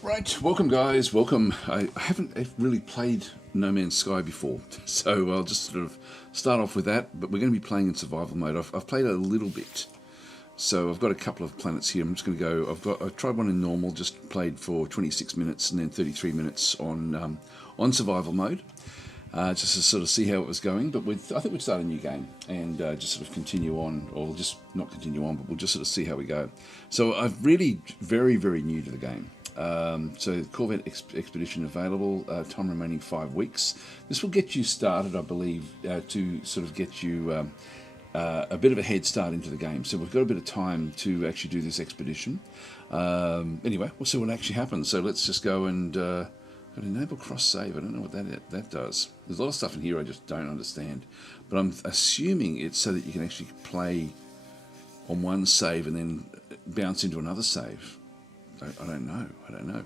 Right, welcome guys, welcome. I haven't really played No Man's Sky before, so I'll just sort of start off with that, but we're going to be playing in survival mode. I've played a little bit, so I've got a couple of planets here. I'm just going to go, I've tried one in normal, just played for 26 minutes and then 33 minutes on survival mode, just to sort of see how it was going, but I think we'd start a new game and just sort of continue on, or just not continue on, but we'll just sort of see how we go. So I'm really very, very new to the game. So Corvette Expedition available, time remaining 5 weeks. This will get you started, I believe, to sort of get you a bit of a head start into the game. So we've got a bit of time to actually do this expedition. Anyway, we'll see what actually happens. So let's just go and enable cross save. I don't know what that does. There's a lot of stuff in here I just don't understand. But I'm assuming it's so that you can actually play on one save and then bounce into another save. I don't know.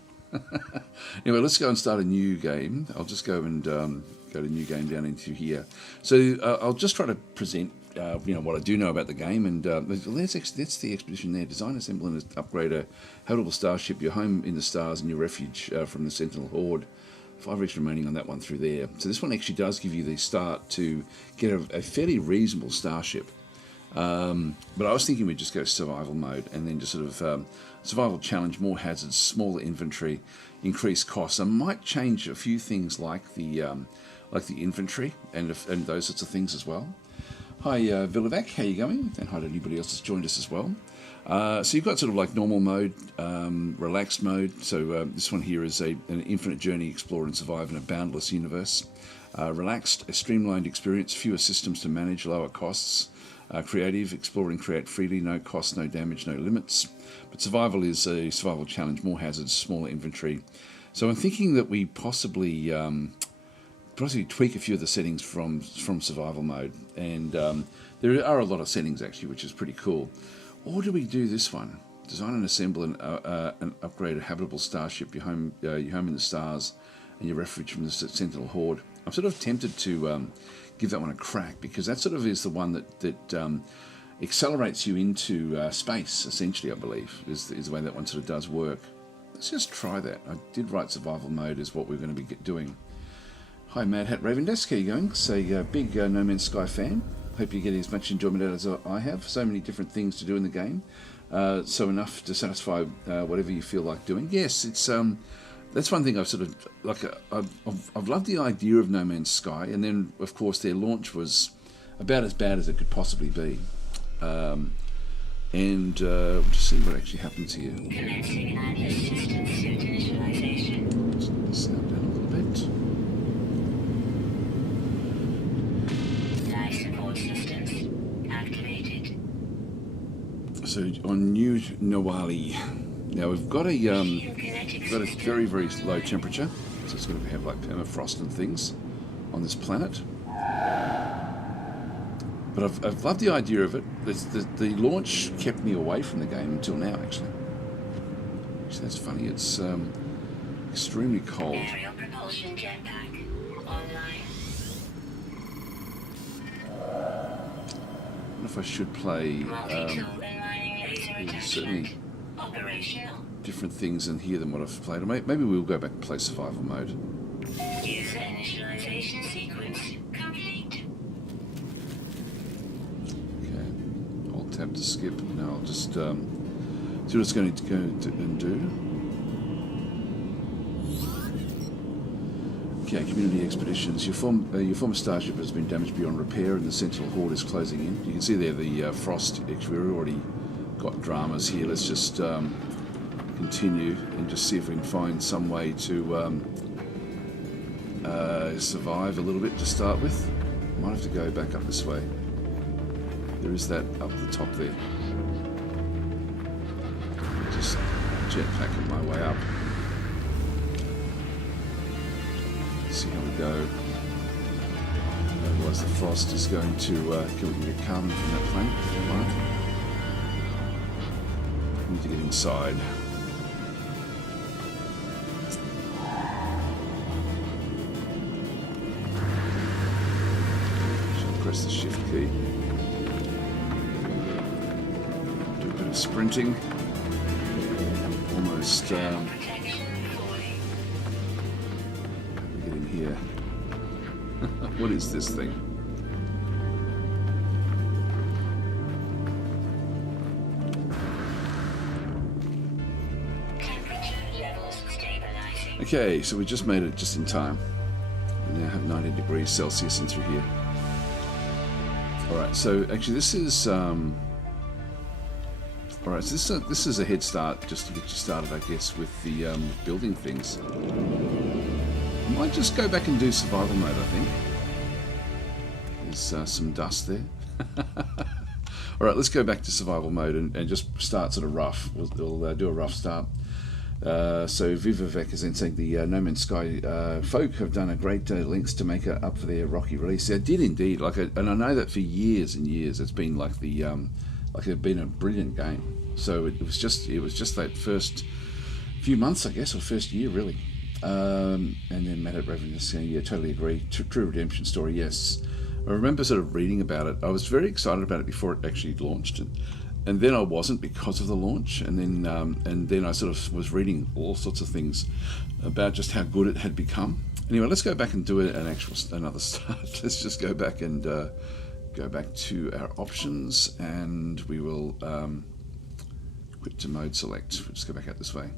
Anyway, let's go and start a new game. I'll just go and go to new game down into here. So I'll just try to present what I do know about the game. And that's the expedition there. Design, assemble, and upgrade a habitable starship, your home in the stars, and your refuge from the Sentinel Horde. 5 weeks remaining on that one through there. So this one actually does give you the start to get a fairly reasonable starship. But I was thinking we'd just go survival mode and then just sort of survival challenge, more hazards, smaller inventory, increased costs. I might change a few things like the inventory and those sorts of things as well. Hi Villavac, how you going? And hi to anybody else that's joined us as well. So you've got sort of like normal mode, relaxed mode. So this one here is an infinite journey, explore and survive in a boundless universe. Relaxed, a streamlined experience, fewer systems to manage, lower costs. Creative, explore and create freely, no cost, no damage, no limits. But survival is a survival challenge, more hazards, smaller inventory. So I'm thinking that we possibly tweak a few of the settings from survival mode. And there are a lot of settings actually, which is pretty cool. Or do we do this one? Design and assemble and upgrade a habitable starship, your home in the stars, and your refuge from the Sentinel Horde. I'm sort of tempted to give that one a crack, because that sort of is the one that accelerates you into space, essentially, I believe, is the way that one sort of does work. Let's just try that. I did write survival mode is what we're going to be doing. Hi Mad Hat Raven Desk, how you going? Say big No Man's Sky fan. Hope you're getting as much enjoyment out as I have. So many different things to do in the game. So enough to satisfy whatever you feel like doing. Yes, it's that's one thing I've sort of like. I've loved the idea of No Man's Sky, and then of course their launch was about as bad as it could possibly be. We'll just see what actually happens here. Commencing Atlas system suit initialization. Sound down a little bit. Life support systems activated. So on New Nawali. Now we've got a very, very low temperature, so it's going to have like permafrost and things on this planet. But I've loved the idea of it. The launch kept me away from the game until now, actually. So that's funny. It's extremely cold. Aerial propulsion jetpack online. I wonder if I should play. Multi-tool and mining laser There's certainly attachment. Operational. different things in here than what I've played. Or maybe we'll go back and play survival mode. User initialization sequence complete. Okay. Hold tab to skip. Now I'll just see what it's going to go and do. Okay, community expeditions. Your former starship has been damaged beyond repair, and the Sentinel Horde is closing in. You can see there the frost. Actually, we've already got dramas here. Let's just continue and just see if we can find some way to survive a little bit to start with. Might have to go back up this way. There is that up the top there. Just jetpacking my way up. See how we go. Otherwise the frost is going to get carbon from that planet. Right. Need to get inside. Should press the shift key. Do a bit of sprinting. Almost here. What is this thing? Temperature levels stabilizing. Okay, so we just made it just in time. We now have 90 degrees Celsius in through here. Alright, so actually this is... Alright, so this is a head start just to get you started, I guess, with the building things. I might just go back and do survival mode, I think. There's some dust there. Alright, let's go back to survival mode and just start sort of rough. We'll do a rough start. So Vivavec is then saying the No Man's Sky folk have done a great lengths to make it up for their rocky release. They did indeed, and I know that for years and years it's been like it's been a brilliant game. So it was just that first few months, I guess, or first year really. And then Matt at Reverend is saying, yeah, totally agree. True redemption story, yes. I remember sort of reading about it. I was very excited about it before it actually launched, and then I wasn't because of the launch. And then I sort of was reading all sorts of things about just how good it had become. Anyway, let's go back and do another start. Let's just go back and go back to our options, and we will quit to mode select. We'll just go back out this way.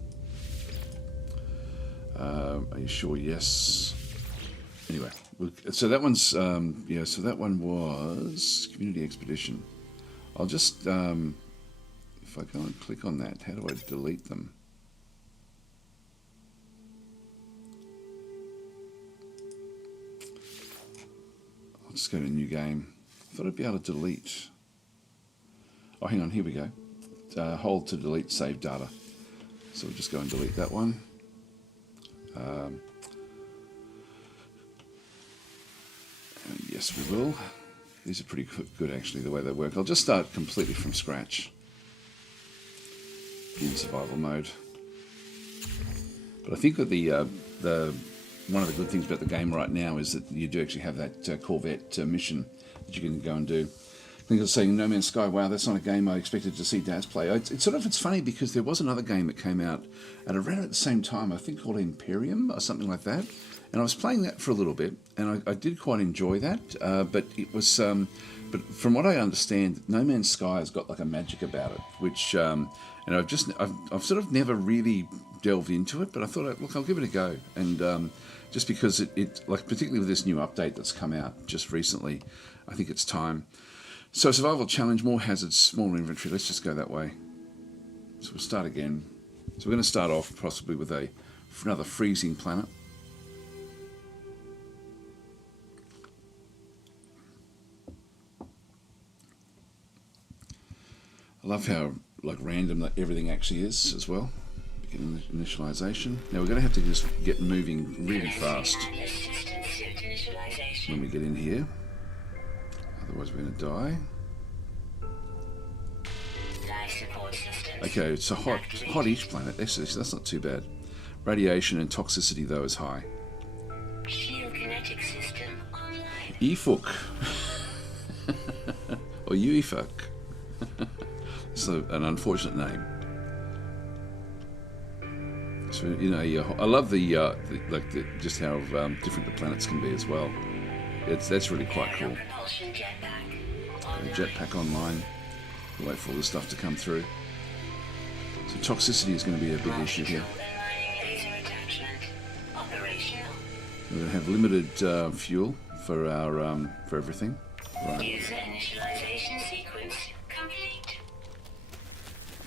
Are you sure? Yes. Anyway, so that one's so that one was Community Expedition. I'll just if I go and click on that, how do I delete them? I'll just go to new game. I thought I'd be able to delete. Oh, hang on, here we go. Hold to delete save data. So we'll just go and delete that one. Yes, we will. These are pretty good actually, the way they work. I'll just start completely from scratch in survival mode. But I think that the one of the good things about the game right now is that you do actually have that Corvette mission that you can go and do. I think I was saying No Man's Sky, wow, that's not a game I expected to see Daz play. It's funny because there was another game that came out and I ran it at the same time, I think called Imperium or something like that. And I was playing that for a little bit, and I did quite enjoy that. But it was, but from what I understand, No Man's Sky has got like a magic about it, which, and I've sort of never really delved into it. But I thought, look, I'll give it a go, and just because it like particularly with this new update that's come out just recently, I think it's time. So survival challenge, more hazards, smaller inventory. Let's just go that way. So we'll start again. So we're going to start off possibly with another freezing planet. I love how like random that everything actually is as well. Begin initialization. Now we're going to have to just get moving really fast when we get in here. Otherwise we're going to die. Okay, it's a hot-ish planet. That's not too bad. Radiation and toxicity though is high. Geokinetic system online. EFUC. Or UEFUC. It's an unfortunate name. So I love just how different the planets can be as well. That's really quite cool. Jetpack online. We'll wait for all this stuff to come through. So toxicity is going to be a big issue here. We're going to have limited fuel for our for everything. Right. User initialization sequence complete.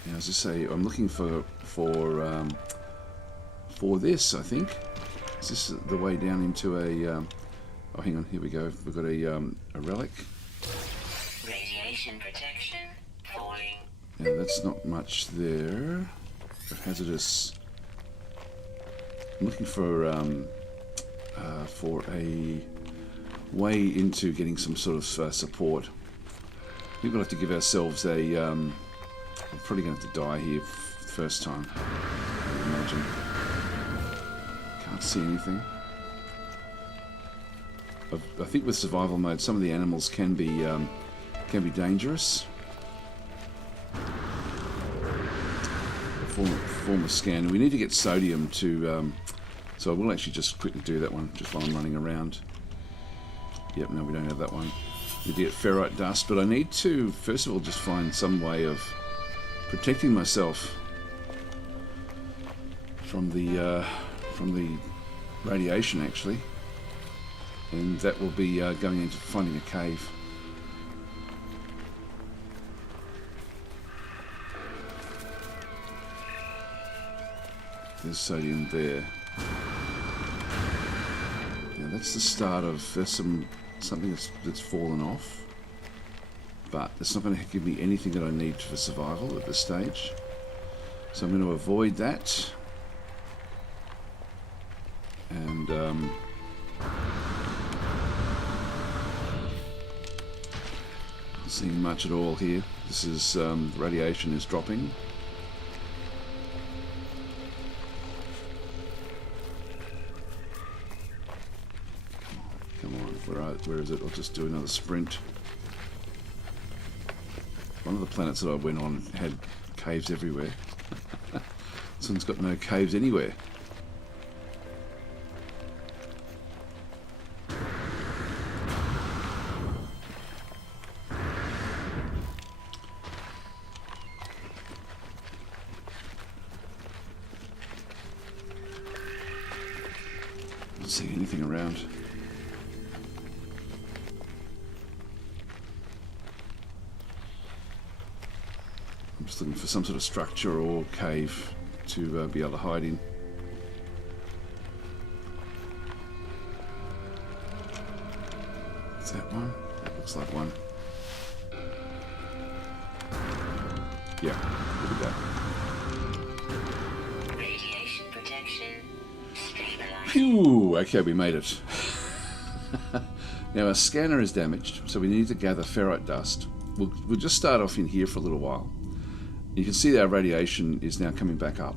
Yeah, as I say, I'm looking for this. I think is this the way down into a? Oh, hang on. Here we go. We've got a relic. Radiation protection falling. Yeah, that's not much there. But hazardous. I'm looking for a way into getting some sort of support. I think we'll have to give ourselves a. We're probably going to have to die here the first time. I imagine. Can't see anything. I think with survival mode, some of the animals can be dangerous. Form a scan. We need to get sodium to So I will actually just quickly do that one just while I'm running around. Yep, no, we don't have that one. We get ferrite dust, but I need to first of all just find some way of protecting myself from the radiation, actually, and that will be going into finding a cave. There's sodium there. Now that's the start of, there's something that's fallen off, but it's not going to give me anything that I need for survival at this stage. So I'm going to avoid that. And not seeing much at all here. This is radiation is dropping. Come on, where is it? I'll just do another sprint. One of the planets that I went on had caves everywhere. This one's got no caves anywhere. Don't see anything around. I'm just looking for some sort of structure or cave to be able to hide in. Is that one? That looks like one. Yeah, here we go. Radiation protection stabilized. Phew! Okay, we made it. Now our scanner is damaged, so we need to gather ferrite dust. We'll just start off in here for a little while. You can see that our radiation is now coming back up.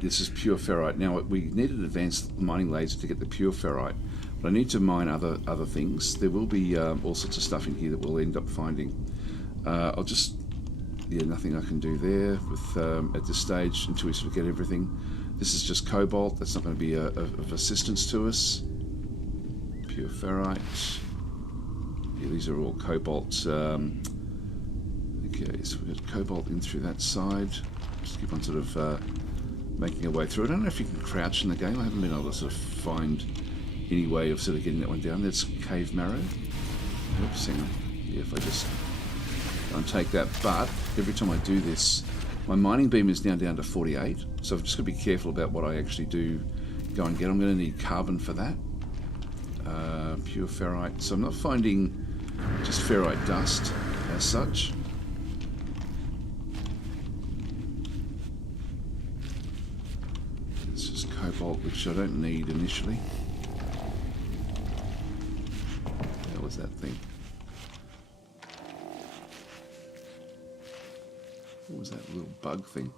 This is pure ferrite. Now we need an advanced mining laser to get the pure ferrite, but I need to mine other things. There will be all sorts of stuff in here that we'll end up finding. I'll just, yeah, nothing I can do there with at this stage until we sort of get everything. This is just cobalt. That's not going to be of assistance to us. Pure ferrite. Yeah, these are all cobalt. Okay, so we've got cobalt in through that side. Just keep on sort of making our way through. I don't know if you can crouch in the game. I haven't been able to sort of find any way of sort of getting that one down. That's cave marrow. Oops, hang on. Yeah, if I just don't take that. But every time I do this, my mining beam is now down to 48. So I've just got to be careful about what I actually do go and get. I'm going to need carbon for that. Pure ferrite. So I'm not finding just ferrite dust as such. It's just cobalt, which I don't need initially. What was that thing? What was that little bug thing?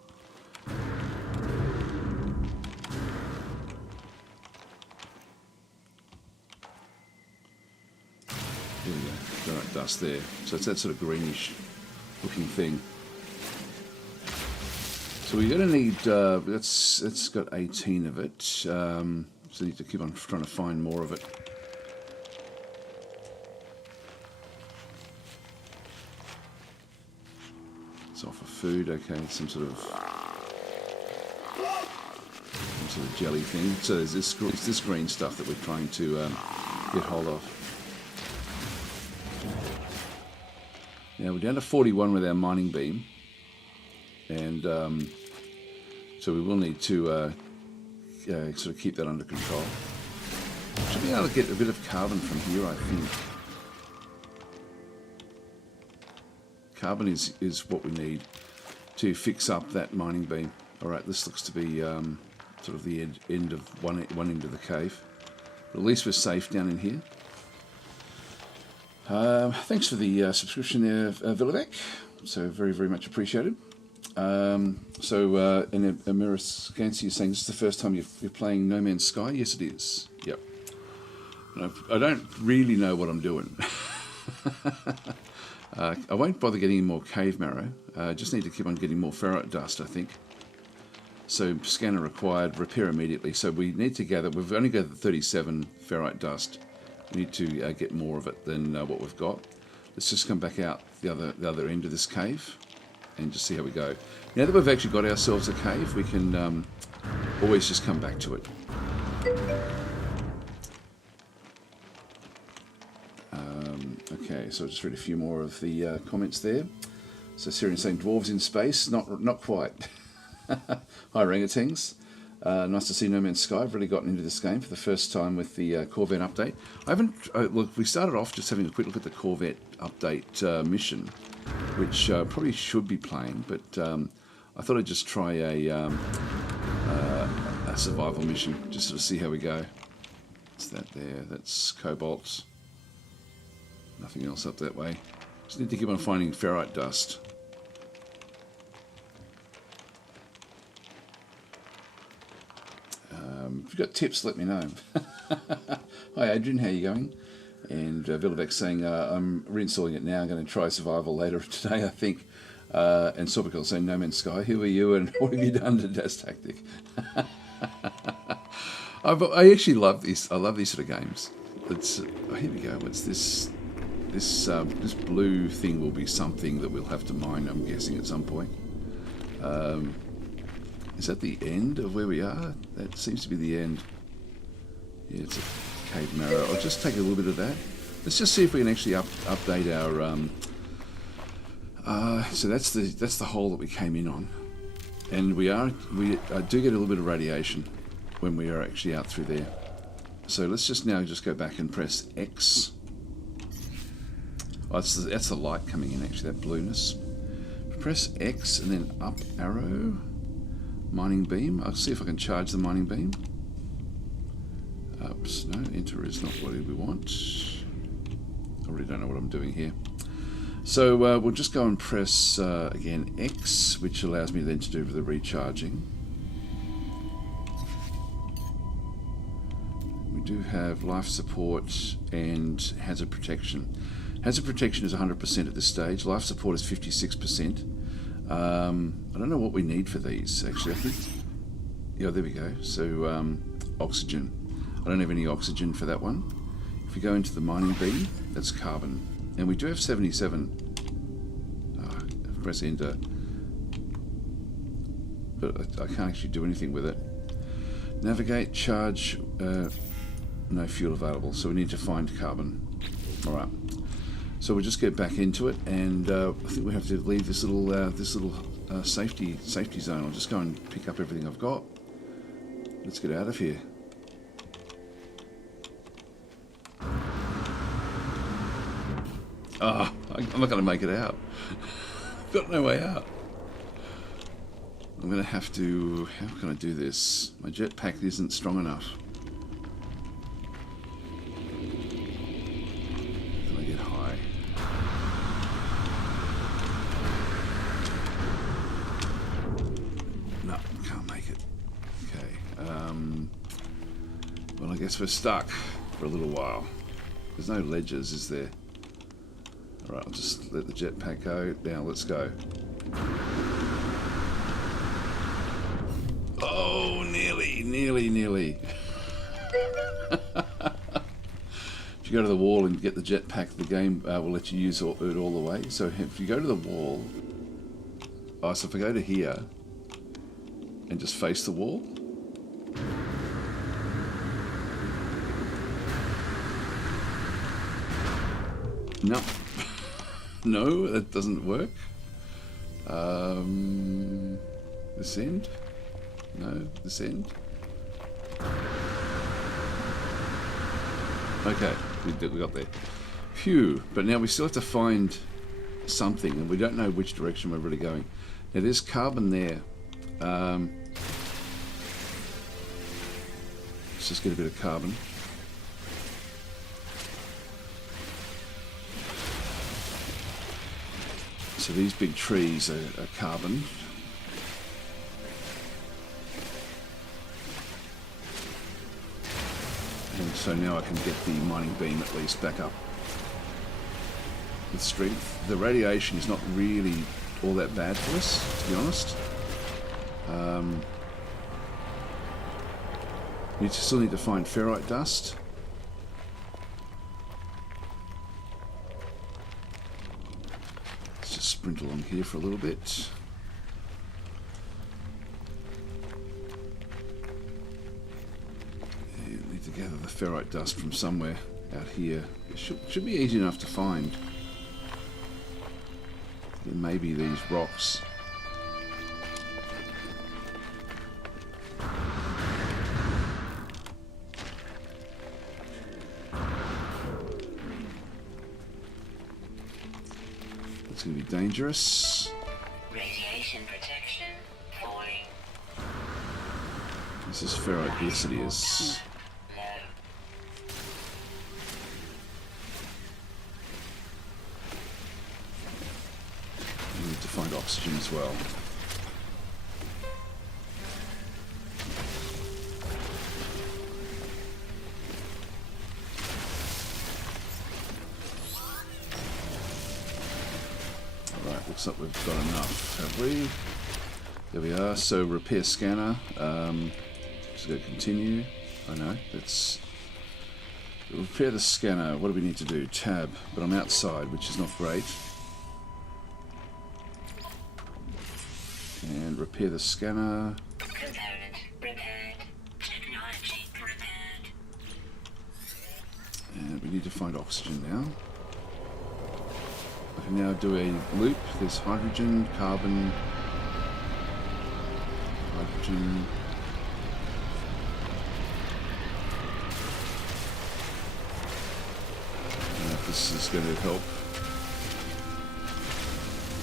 There we go. Ferrite dust there. So it's that sort of greenish looking thing. So we're going to need, it's got 18 of it, so we need to keep on trying to find more of it. It's off of food, okay, some sort of jelly thing. So there's this green stuff that we're trying to get hold of. Now we're down to 41 with our mining beam, and so we will need to sort of keep that under control. Should be able to get a bit of carbon from here, I think. Carbon is what we need to fix up that mining beam. All right, this looks to be sort of the end of one end of the cave, but at least we're safe down in here. Thanks for the subscription there, Villavec. So very, very much appreciated. And Amira Scancy is saying this is the first time you're playing No Man's Sky. Yes, it is. Yep. And I don't really know what I'm doing. I won't bother getting any more cave marrow. I just need to keep on getting more ferrite dust, I think. So scanner required, repair immediately. So we need to gather, we've only gathered 37 ferrite dust. We need to get more of it than what we've got. Let's just come back out the other end of this cave and just see how we go. Now that we've actually got ourselves a cave, we can always just come back to it. Okay, so I'll just read a few more of the comments there. So Syrian saying dwarves in space, not quite. Hi orangutans. Nice to see No Man's Sky. I've really gotten into this game for the first time with the Corvette update. I haven't look. We started off just having a quick look at the Corvette update mission, which probably should be playing, but I thought I'd just try a survival mission just to see how we go. What's that there? That's cobalt. Nothing else up that way. Just need to keep on finding ferrite dust. If you've got tips, let me know. Hi Adrian, how are you going? And Villavec saying, I'm reinstalling it now. I'm going to try survival later today, I think. And Sobical saying, No Man's Sky, who are you and what have you done to DasTactic? I actually love this. I love these sort of games. It's, here we go. What's this? This blue thing will be something that we'll have to mine, I'm guessing, at some point. Is that the end of where we are? That seems to be the end. Yeah, it's a cave marrow. I'll just take a little bit of that. Let's just see if we can actually update our... so that's the hole that we came in on. And we do get a little bit of radiation when we are actually out through there. So let's just now go back and press X. Oh, that's the light coming in, actually, that blueness. Press X and then up arrow. Mining beam. I'll see if I can charge the mining beam. Oops, no, enter is not what we want. I really don't know what I'm doing here. So we'll just go and press, again, X, which allows me then to do the recharging. We do have life support and hazard protection. Hazard protection is 100% at this stage. Life support is 56%. I don't know what we need for these, actually. I think, yeah, there we go. So oxygen. I don't have any oxygen for that one. If we go into the mining beam, that's carbon. And we do have 77. Press enter. But I can't actually do anything with it. Navigate, charge, no fuel available. So we need to find carbon. All right. So we'll just get back into it, and I think we have to leave this little safety zone. I'll just go and pick up everything I've got. Let's get out of here. Ah, I'm not going to make it out. I've got no way out. I'm going to have to... How can I do this? My jetpack isn't strong enough. Well, I guess we're stuck for a little while. There's no ledges, is there? Alright, I'll just let the jetpack go. Now, let's go. Oh, nearly. If you go to the wall and get the jetpack, the game will let you use it all the way. So if you go to the wall... Oh, so if I go to here and just face the wall... No. No, that doesn't work. This end? No, this end? Okay, we got there. Phew, but now we still have to find something, and we don't know which direction we're really going. Now there's carbon there. Let's just get a bit of carbon. So these big trees are carbon. And so now I can get the mining beam at least back up with strength. The radiation is not really all that bad for us, to be honest. We still need to find ferrite dust. Let's just sprint along here for a little bit. Yeah, we need to gather the ferrite dust from somewhere out here. It should be easy enough to find. Maybe these rocks. It's going to be dangerous. Radiation protection falling. This is ferrite. Yes, it is. Low. We need to find oxygen as well. Alright, looks like we've got enough, have we? There we are. So repair scanner. Just go continue. Oh no, that's... Repair the scanner. What do we need to do? Tab. But I'm outside, which is not great. And repair the scanner. Component repaired. Technology repaired. And we need to find oxygen now. I can now do a loop. There's hydrogen, carbon, hydrogen. I don't know if this is going to help.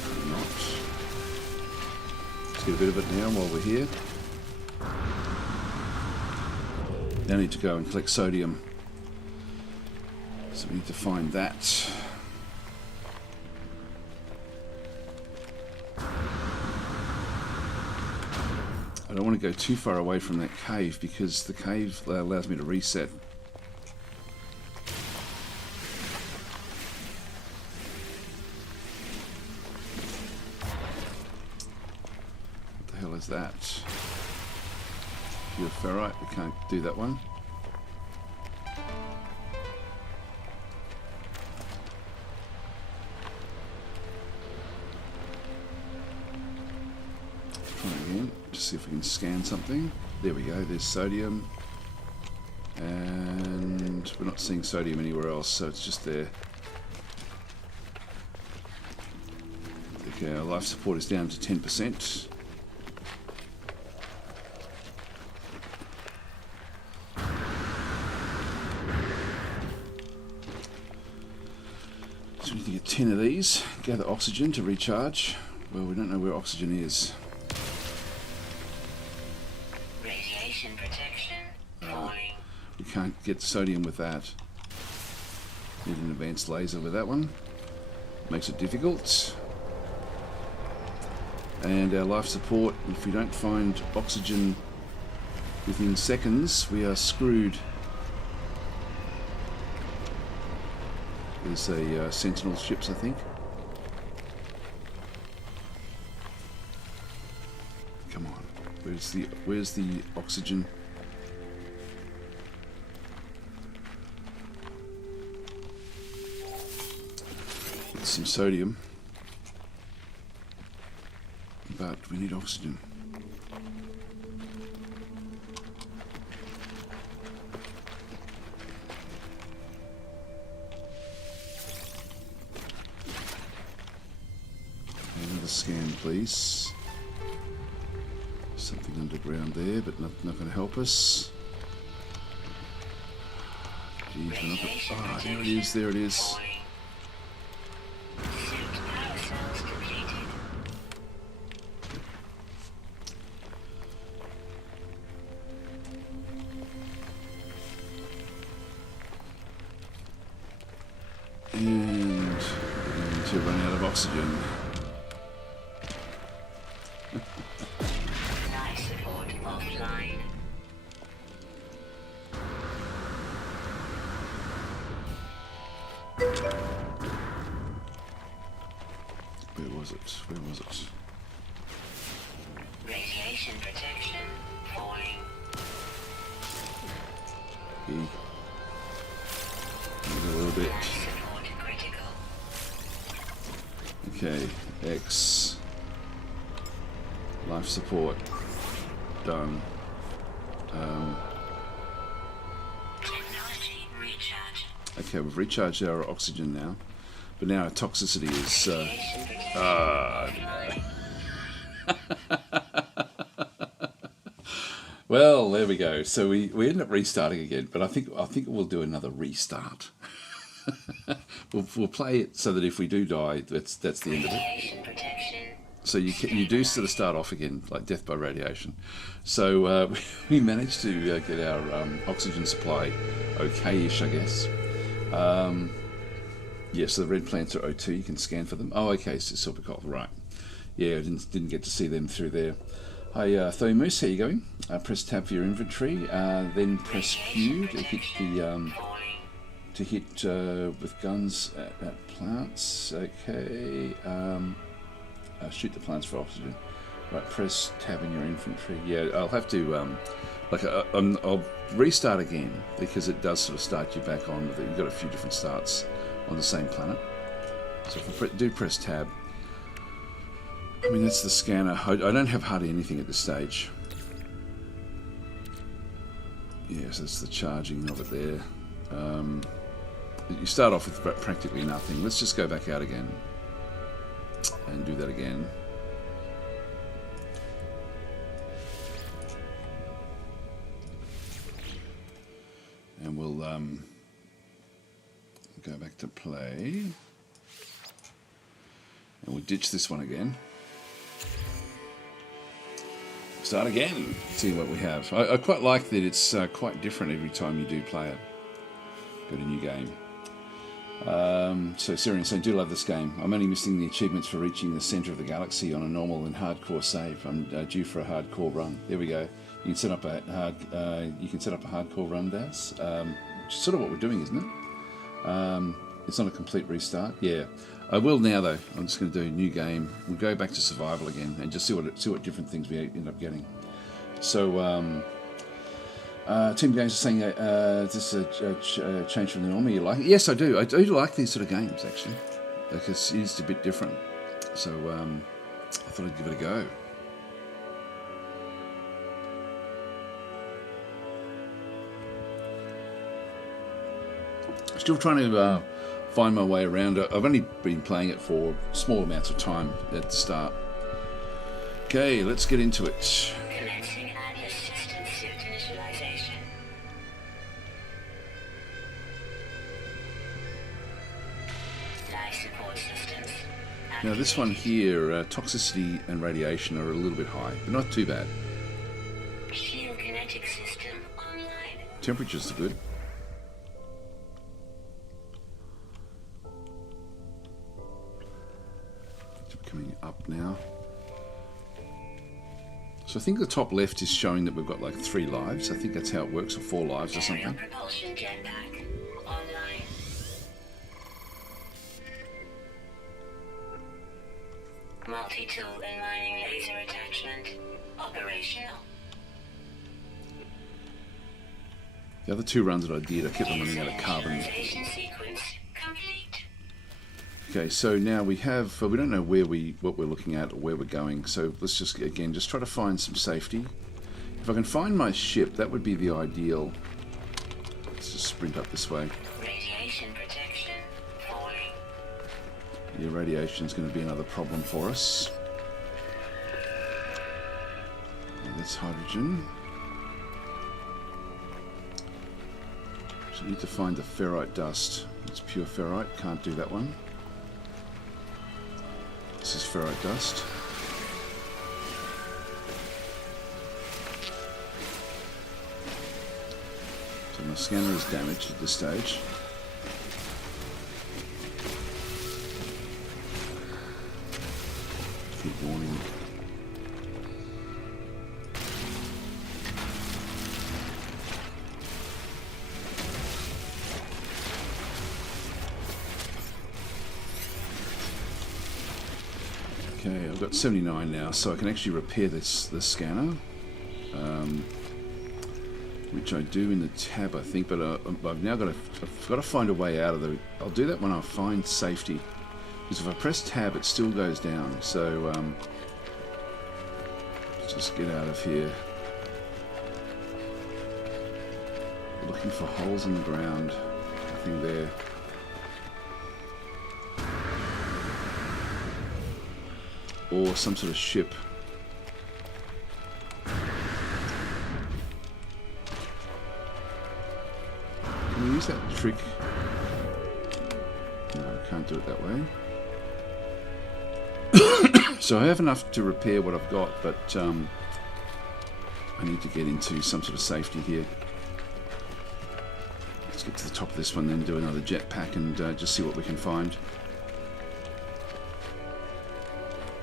Maybe not. Let's get a bit of it now while we're here. Now I need to go and collect sodium. So we need to find that. I don't want to go too far away from that cave because the cave allows me to reset. What the hell is that? Pure ferrite. We can't do that one. Again, just see if we can scan something. There we go, there's sodium. And we're not seeing sodium anywhere else, so it's just there. Okay, our life support is down to 10%. So we need to get 10 of these. Gather oxygen to recharge. Well, we don't know where oxygen is. Radiation protection falling. We can't get sodium with that. Need an advanced laser with that one. Makes it difficult. And our life support, if we don't find oxygen within seconds, we are screwed. There's a Sentinel ships, I think. Come on, where's the oxygen? There's some sodium, but we need oxygen. Another scan, please. Something underground there, but not going to help us. Jeez, we're not gonna... Ah, there it is, there it is. Suit power cells completed. And we're going to run out of oxygen. Life support offline. Where was it? Where was it? Radiation protection falling. A little bit. Support critical. Okay, X. Life support. Done. Technology recharge. Okay, we've recharged our oxygen now, but now our toxicity is. Radiation protection offline. Well, there we go. So we end up restarting again, but I think we'll do another restart. we'll play it so that if we do die, that's the end of it. Radiation protection. So you do sort of start off again like death by radiation. So we managed to get our oxygen supply okay-ish, I guess. Yeah, so the red plants are O2. You can scan for them. Oh, okay, so Silvercoal, right? Yeah, I didn't get to see them through there. Hi, Thoy Moose, how you going? Press tab for your inventory, then press Q to hit with guns at plants. Okay, shoot the plants for oxygen. Right, press tab in your inventory. Yeah, I'll have to I'll restart again because it does sort of start you back on with it. You've got a few different starts on the same planet. So if I do press tab. I mean, that's the scanner. I don't have hardly anything at this stage. Yes, that's the charging of it there. You start off with practically nothing. Let's just go back out again and do that again. And we'll go back to play. And we'll ditch this one again. Start again, see what we have. I quite like that it's quite different every time you do play it. Got a new game. So Syrian saying, do love this game. I'm only missing the achievements for reaching the centre of the galaxy on a normal and hardcore save. I'm due for a hardcore run. There we go. You can set up a hardcore run, Das. Sort of what we're doing, isn't it? It's not a complete restart. Yeah. I will now though. I'm just going to do a new game. We'll go back to survival again and just see what different things we end up getting. So, Team Games are saying, this is a change from the normal. You like it? Yes, I do. I do like these sort of games actually. Like it's a bit different. So I thought I'd give it a go. Still trying to find my way around. I've only been playing it for small amounts of time at the start. Okay, let's get into it. Commencing Atlas system suit initialization. Life support systems. Now this one here, toxicity and radiation are a little bit high, but not too bad. Shield kinetic system online. Temperatures are good. Coming up now. So I think the top left is showing that we've got like 3 lives. I think that's how it works, or 4 lives or Aerial something. propulsion jetpack online. Multi-tool and mining laser attachment operational. The other 2 runs that I did, I kept them running out of carbon. Initialization sequence complete. Okay, so now we have, we don't know what we're looking at or where we're going, so let's just, again, just try to find some safety. If I can find my ship, that would be the ideal. Let's just sprint up this way. Radiation protection falling. Yeah, radiation is going to be another problem for us. And that's hydrogen. So we need to find the ferrite dust. It's pure ferrite, can't do that one. This is ferrite dust. So my scanner is damaged at this stage. Keep warning. Okay, I've got 79 now, so I can actually repair this scanner. which I do in the tab, I think, but I've now got to find a way out of the... I'll do that when I find safety, because if I press tab, it still goes down. So let's just get out of here. Looking for holes in the ground. Nothing there. Or some sort of ship. Can we use that trick? No, I can't do it that way. So I have enough to repair what I've got, but I need to get into some sort of safety here. Let's get to the top of this one, then do another jetpack and just see what we can find.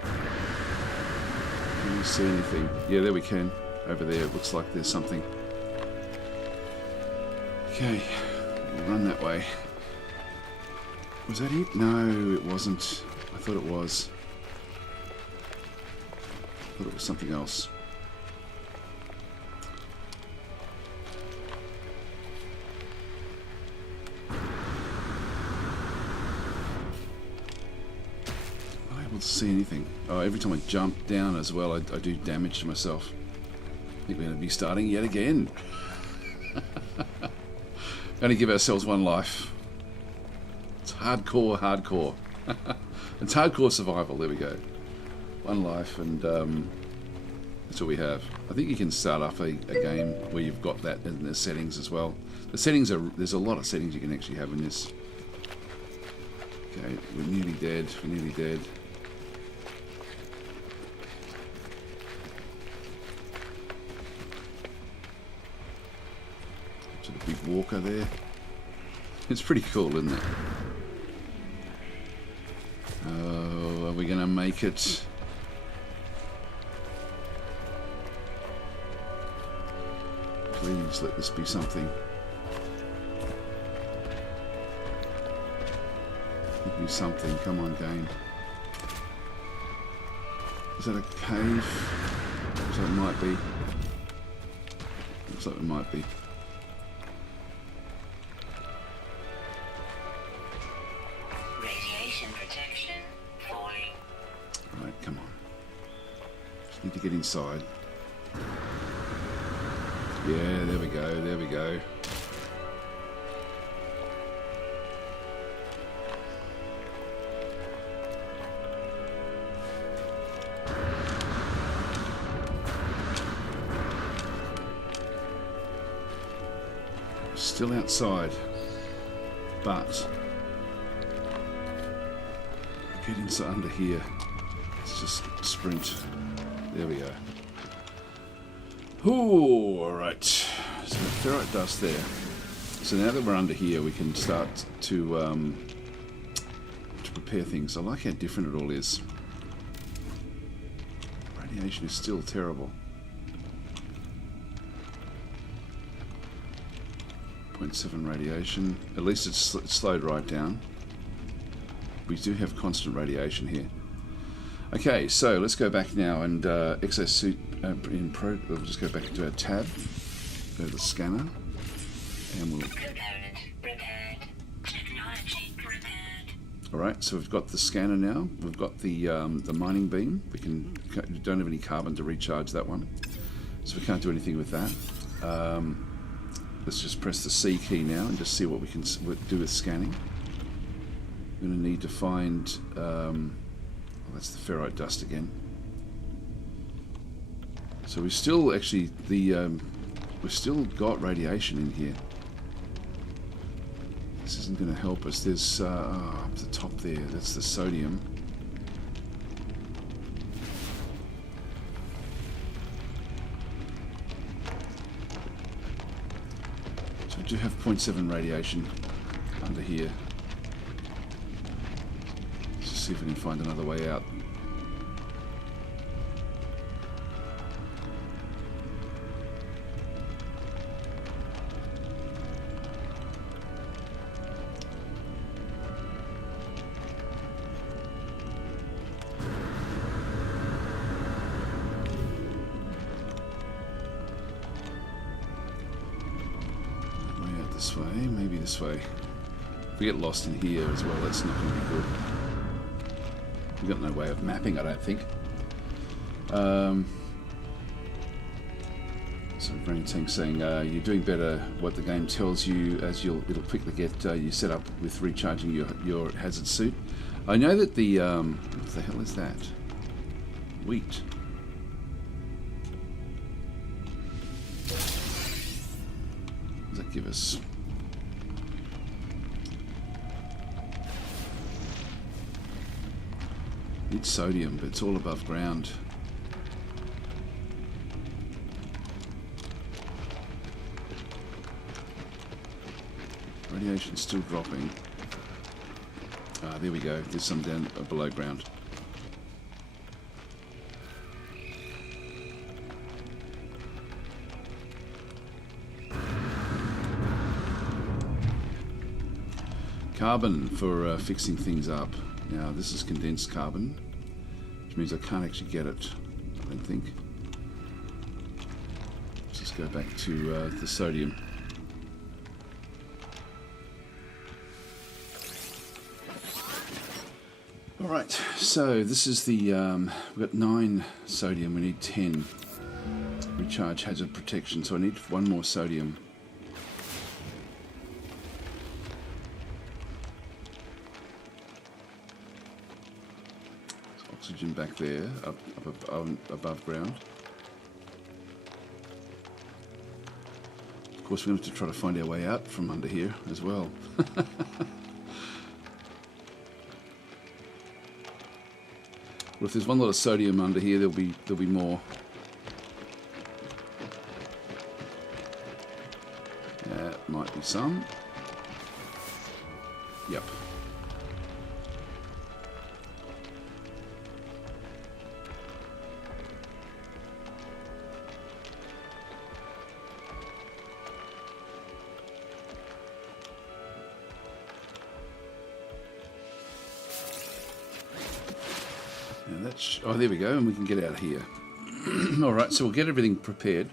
Can you see anything? Yeah, there we can. Over there, it looks like there's something. Okay, we'll run that way. Was that it? No, it wasn't. I thought it was. I thought it was something else. Not able to see anything. Oh, every time I jump down as well, I do damage to myself. I think we're going to be starting yet again. Only give ourselves one life. It's hardcore, hardcore. It's hardcore survival. There we go. One life, and that's all we have. I think you can start up a game where you've got that in the settings as well. The settings are... There's a lot of settings you can actually have in this. Okay, we're nearly dead. We're nearly dead. To the big walker there. It's pretty cool, isn't it? Oh, are we going to make it? Please let this be something. Give me something. Come on, game. Is that a cave? Looks like it might be. Looks like it might be. Radiation protection falling. Right, come on. Just need to get inside. Yeah, there we go, there we go. Still outside, but get inside under here. Let's just sprint. There we go. Ooh, alright. So ferrite dust there. So now that we're under here, we can start to prepare things. I like how different it all is. Radiation is still terrible. 0.7 radiation. At least it's slowed right down. We do have constant radiation here. Okay, so let's go back now and exosuit in Pro. We'll just go back into our tab, go to the scanner, and we'll. Component repaired. Technology repaired. All right, so we've got the scanner now. We've got the mining beam. We don't have any carbon to recharge that one, so we can't do anything with that. Let's just press the C key now and just see what we can do with scanning. We're going to need to find. That's the ferrite dust again. So we've still actually we've still got radiation in here. This isn't going to help us. There's up the top there. That's the sodium. So we do have 0.7 radiation under here. See if we can find another way out. this way, maybe this way. If we get lost in here as well, that's not going to be good. We've got no way of mapping, I don't think. So Green Tank saying you're doing better what the game tells you, as it'll quickly get you set up with recharging your hazard suit. I know that the what the hell is that? Wheat. What does that give us? It's sodium, but it's all above ground. Radiation's still dropping. Ah, there we go. There's some down below ground. Carbon for fixing things up. Now this is condensed carbon, which means I can't actually get it, I don't think. Let's just go back to the sodium. Alright, so this is the, we've got 9 sodium, we need 10. Recharge hazard protection, so I need 1 more sodium. There's oxygen back there, up above ground. Of course we're going to have to try to find our way out from under here as well. Well, if there's one lot of sodium under here, there'll be more. That might be some. Yep. Oh, there we go, and we can get out of here. Alright, so we'll get everything prepared.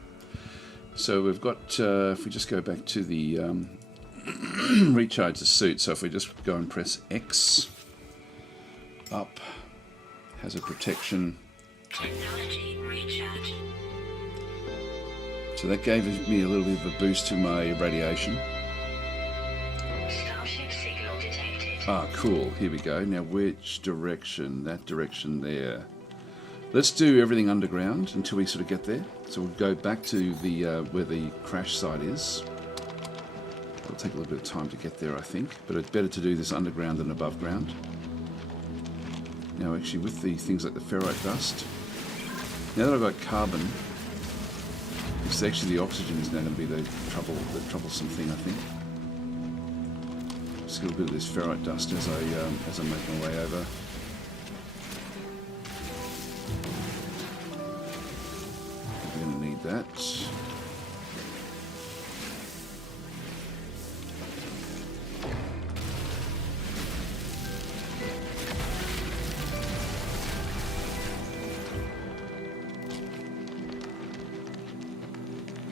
So we've got, if we just go back to the recharge the suit, so if we just go and press X, up, hazard protection. Technology recharge. So that gave me a little bit of a boost to my radiation. Starship signal detected. Ah, cool. Here we go. Now, which direction? That direction there. Let's do everything underground until we sort of get there. So we'll go back to the where the crash site is. It'll take a little bit of time to get there, I think. But it's better to do this underground than above ground. Now, actually, with the things like the ferrite dust, now that I've got carbon, it's actually the oxygen is now going to be the troublesome thing, I think. Just get a bit of this ferrite dust as I make my way over. We're going to need that.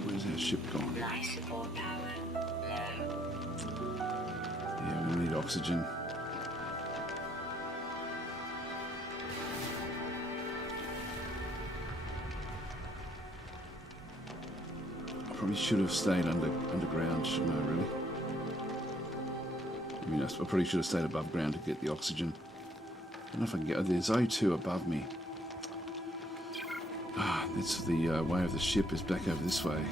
Where's our ship gone? Life support power low. Yeah, we need oxygen. I probably should have stayed underground, shouldn't I, really? I mean, I probably should have stayed above ground to get the oxygen. I don't know if I can get... Oh, there's O2 above me. Ah, that's the way of the ship is back over this way.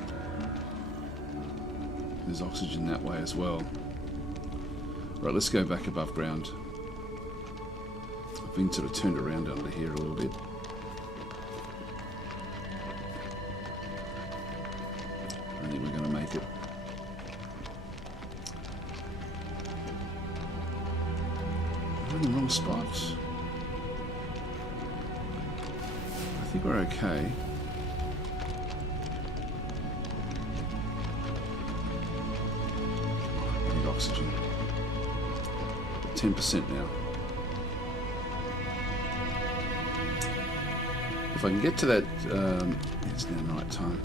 There's oxygen that way as well. Right, let's go back above ground. I've been sort of turned around under here a little bit. I think we're going to make it. We're in the wrong spot. I think we're okay. I need oxygen. 10% now. If I can get to that, it's now night time.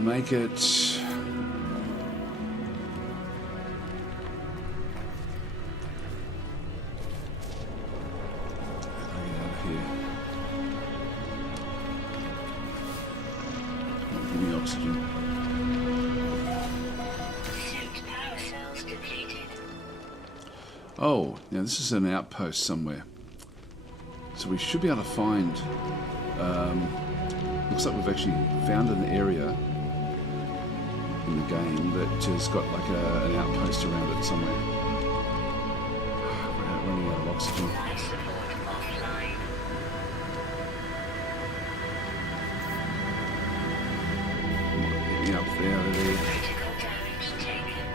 Gonna make it. Oxygen. Power cells depleted. Oh, now this is an outpost somewhere. So we should be able to find... looks like we've actually found an area in the game that has got like an outpost around it somewhere. We're running out of oxygen. Life support offline. Get me up there, out of there. Critical damage taken.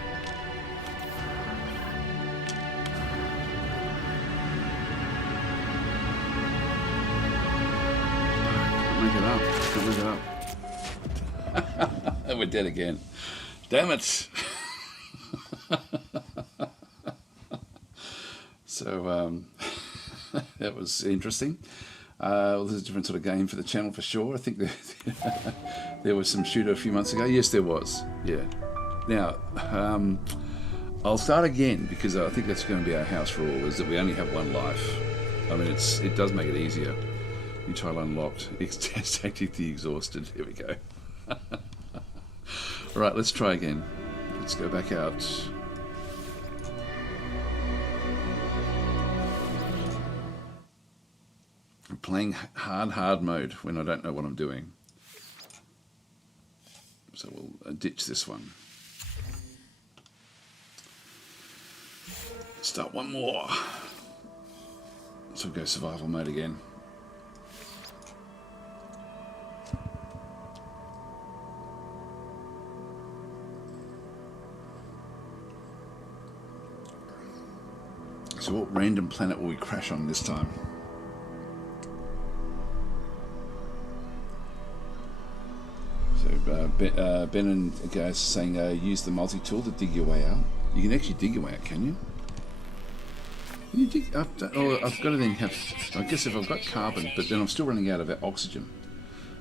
Can't make it up. We're dead again. Damn it. So, that was interesting. Well, this is a different sort of game for the channel for sure. I think there was some shooter a few months ago. Yes, there was. Yeah. Now, I'll start again because I think that's going to be our house rule, is that we only have one life. I mean, it does make it easier. New title unlocked. DasTactic the Exhausted. Here we go. Alright, let's try again. Let's go back out. I'm playing hard mode when I don't know what I'm doing. So we'll ditch this one. Start one more. So we'll go survival mode again. So what random planet will we crash on this time? So Ben and guys are saying use the multi-tool to dig your way out. You can actually dig your way out, can you? Can you dig? I've got to then have... I guess if I've got carbon, but then I'm still running out of oxygen.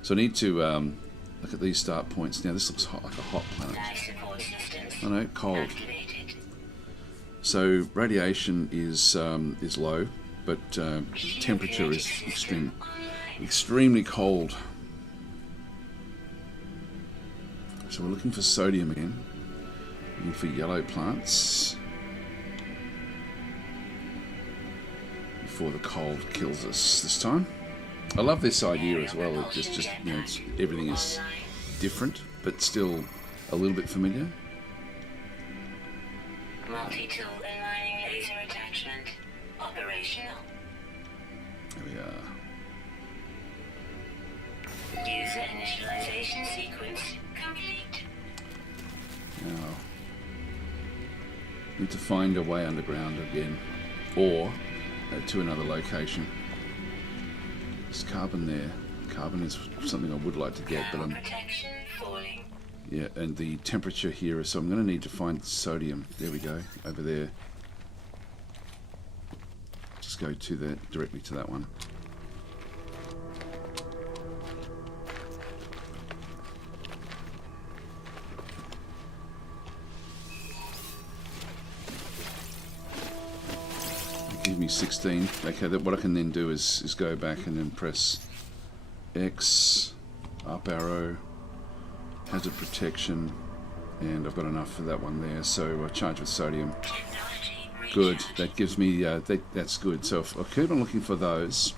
So I need to look at these start points. Now this looks hot, like a hot planet. I know, cold. So radiation is low, but temperature is extremely cold. So we're looking for sodium again. Looking for yellow plants before the cold kills us this time. I love this idea as well. It just you know, everything is different, but still a little bit familiar. Multi-tool and mining laser attachment operational. There we are. User initialization sequence complete. Now, need to find a way underground again, or to another location. There's carbon there. Carbon is something I would like to get, but I'm... Protection falling. Yeah, and the temperature here is... So I'm going to need to find sodium. There we go, over there. Just go to that, directly to that one. Give me 16. Okay, what I can then do is go back and then press X, up arrow, hazard protection, and I've got enough for that one there. So I charge with sodium. Good. That gives me that's good. So if I keep on looking for those,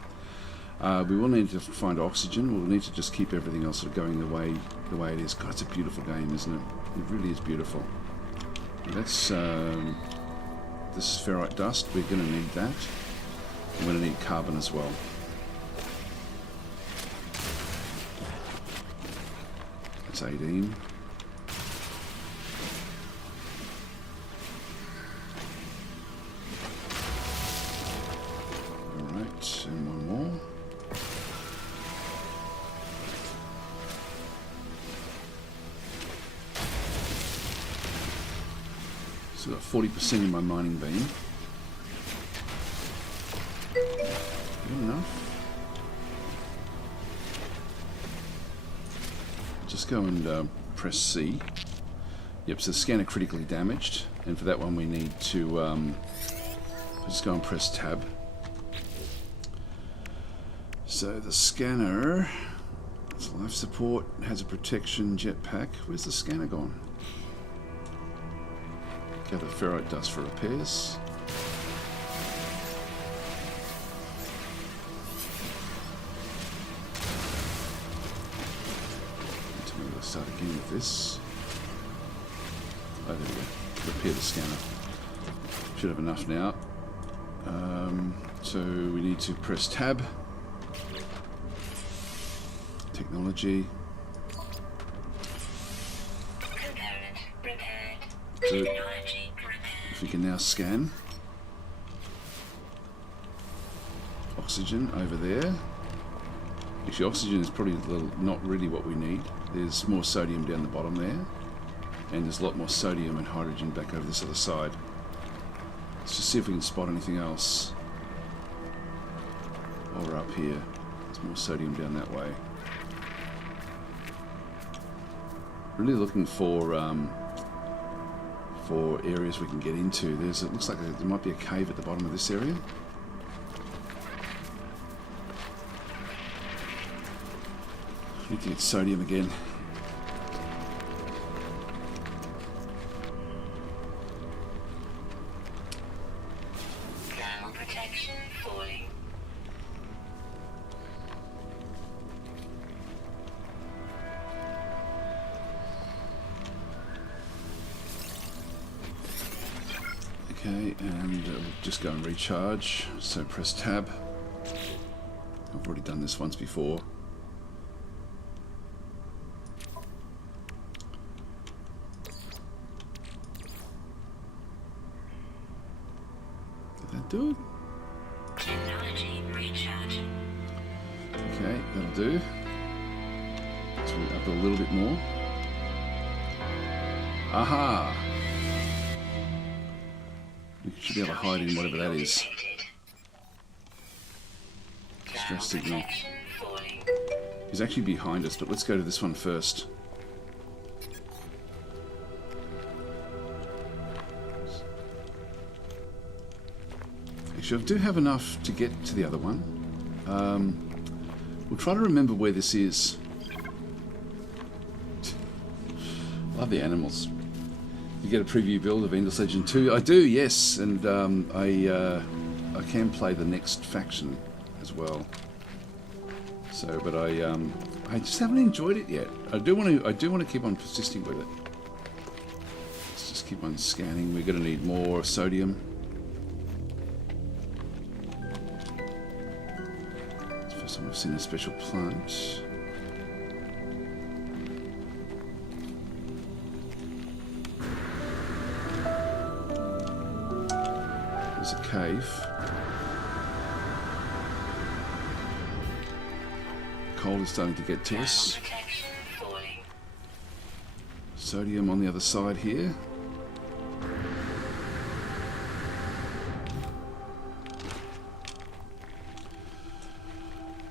we will need to find oxygen. We'll need to just keep everything else sort of going the way it is. God, it's a beautiful game, isn't it? It really is beautiful. That's this is ferrite dust. We're going to need that. We're going to need carbon as well. That's 18. Alright, and one more. So I've got 40% in my mining beam. Good enough. Just go and press C. Yep, so the scanner critically damaged, and for that one we need to just go and press tab. So the scanner, it's life support, has a protection, jetpack. Where's the scanner gone? Gather ferrite dust for repairs. Start again with this. Oh, there we go. Repair the scanner. Should have enough now. So we need to press tab. Technology. Component repaired. So Technology repaired. if we can now scan. Oxygen over there. Actually, oxygen is probably not really what we need. There's more sodium down the bottom there, and there's a lot more sodium and hydrogen back over this other side. Let's just see if we can spot anything else while we're up here. There's more sodium down that way. Really looking for areas we can get into. It looks like there might be a cave at the bottom of this area. I need to get sodium again. Thermal protection falling. Okay, and we'll just go and recharge. So press tab. I've already done this once before. Do it. Technology recharge. Okay, that'll do. Let's move up a little bit more. Aha! We should be able to hide in whatever that is. Stress signal. Protection falling. He's actually behind us, but let's go to this one first. Actually, I do have enough to get to the other one. We'll try to remember where this is. Love the animals. You get a preview build of Endless Legend 2. I do, yes, and I can play the next faction as well. So, but I just haven't enjoyed it yet. I do want to keep on persisting with it. Let's just keep on scanning. We're going to need more sodium. First time I've seen a special plant. There's a cave. Coal is starting to get to us. Protection falling. Sodium on the other side here.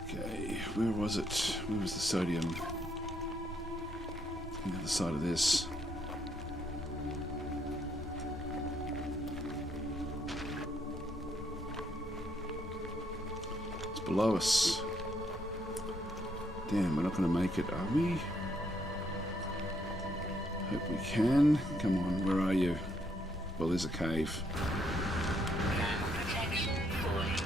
Okay, where was it? Where was the sodium? On the other side of this. It's below us. Damn, we're not going to make it, are we? Hope we can. Come on, where are you? Well, there's a cave. Thermal protection falling.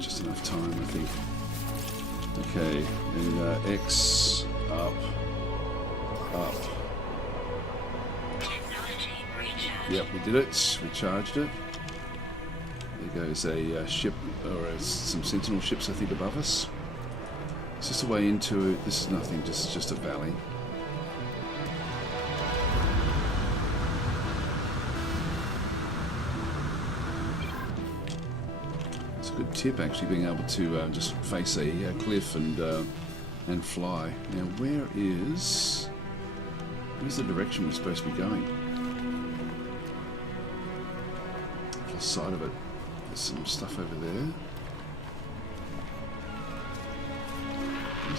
Just enough time, I think. Okay, and X, up, up. Technology recharge. Yep, we did it. We charged it. There goes a ship, or some sentinel ships, I think, above us. It's just a way into it. This is nothing, just a valley. It's a good tip, actually, being able to just face a cliff and fly. Now, where's the direction we're supposed to be going? The side of it. There's some stuff over there.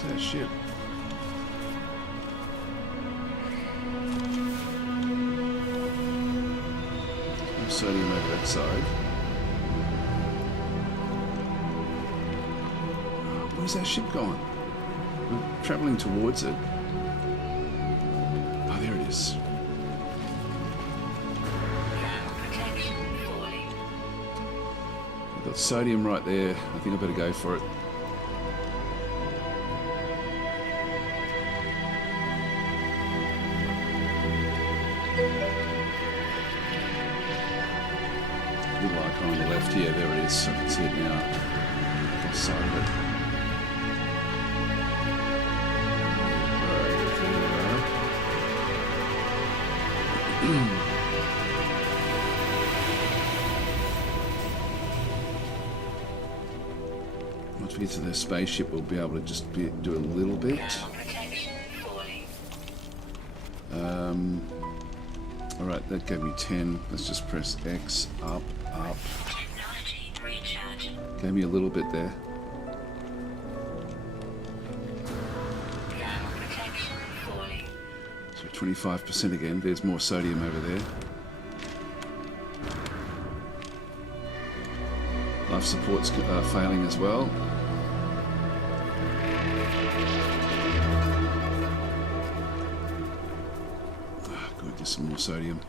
Where's that ship? No sodium over that side. Where's that ship going? We're travelling towards it. Oh, there it is. We've got sodium right there. I think I better go for it. Little icon on the left here. There it is. I can see it now. Across the side of it. Once we get to the spaceship, we'll be able to just do a little bit. Alright, that gave me 10. Let's just press X, up, up. Gave me a little bit there. So 25% again. There's more sodium over there. Life support's failing as well. Good, there's some more sodium.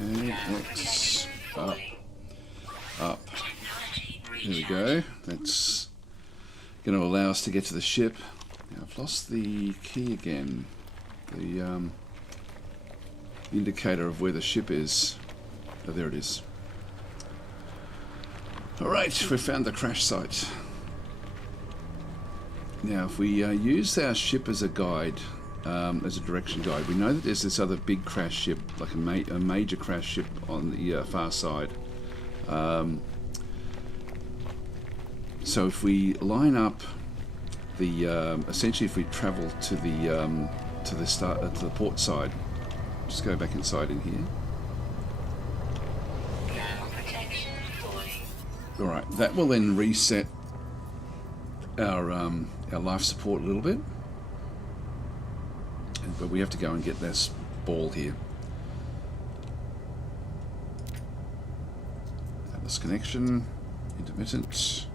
Okay, X, up, up. There we go. That's going to allow us to get to the ship. Now, I've lost the key again. The indicator of where the ship is. Oh, there it is. Alright, we've found the crash site. Now, if we use our ship as a guide, as a direction guide, we know that there's this other big crash ship, like a major crash ship on the far side. So if we line up the, essentially, if we travel to the port side, just go back inside in here. All right, that will then reset our life support a little bit. But we have to go and get this ball here. Atlas connection, intermittent,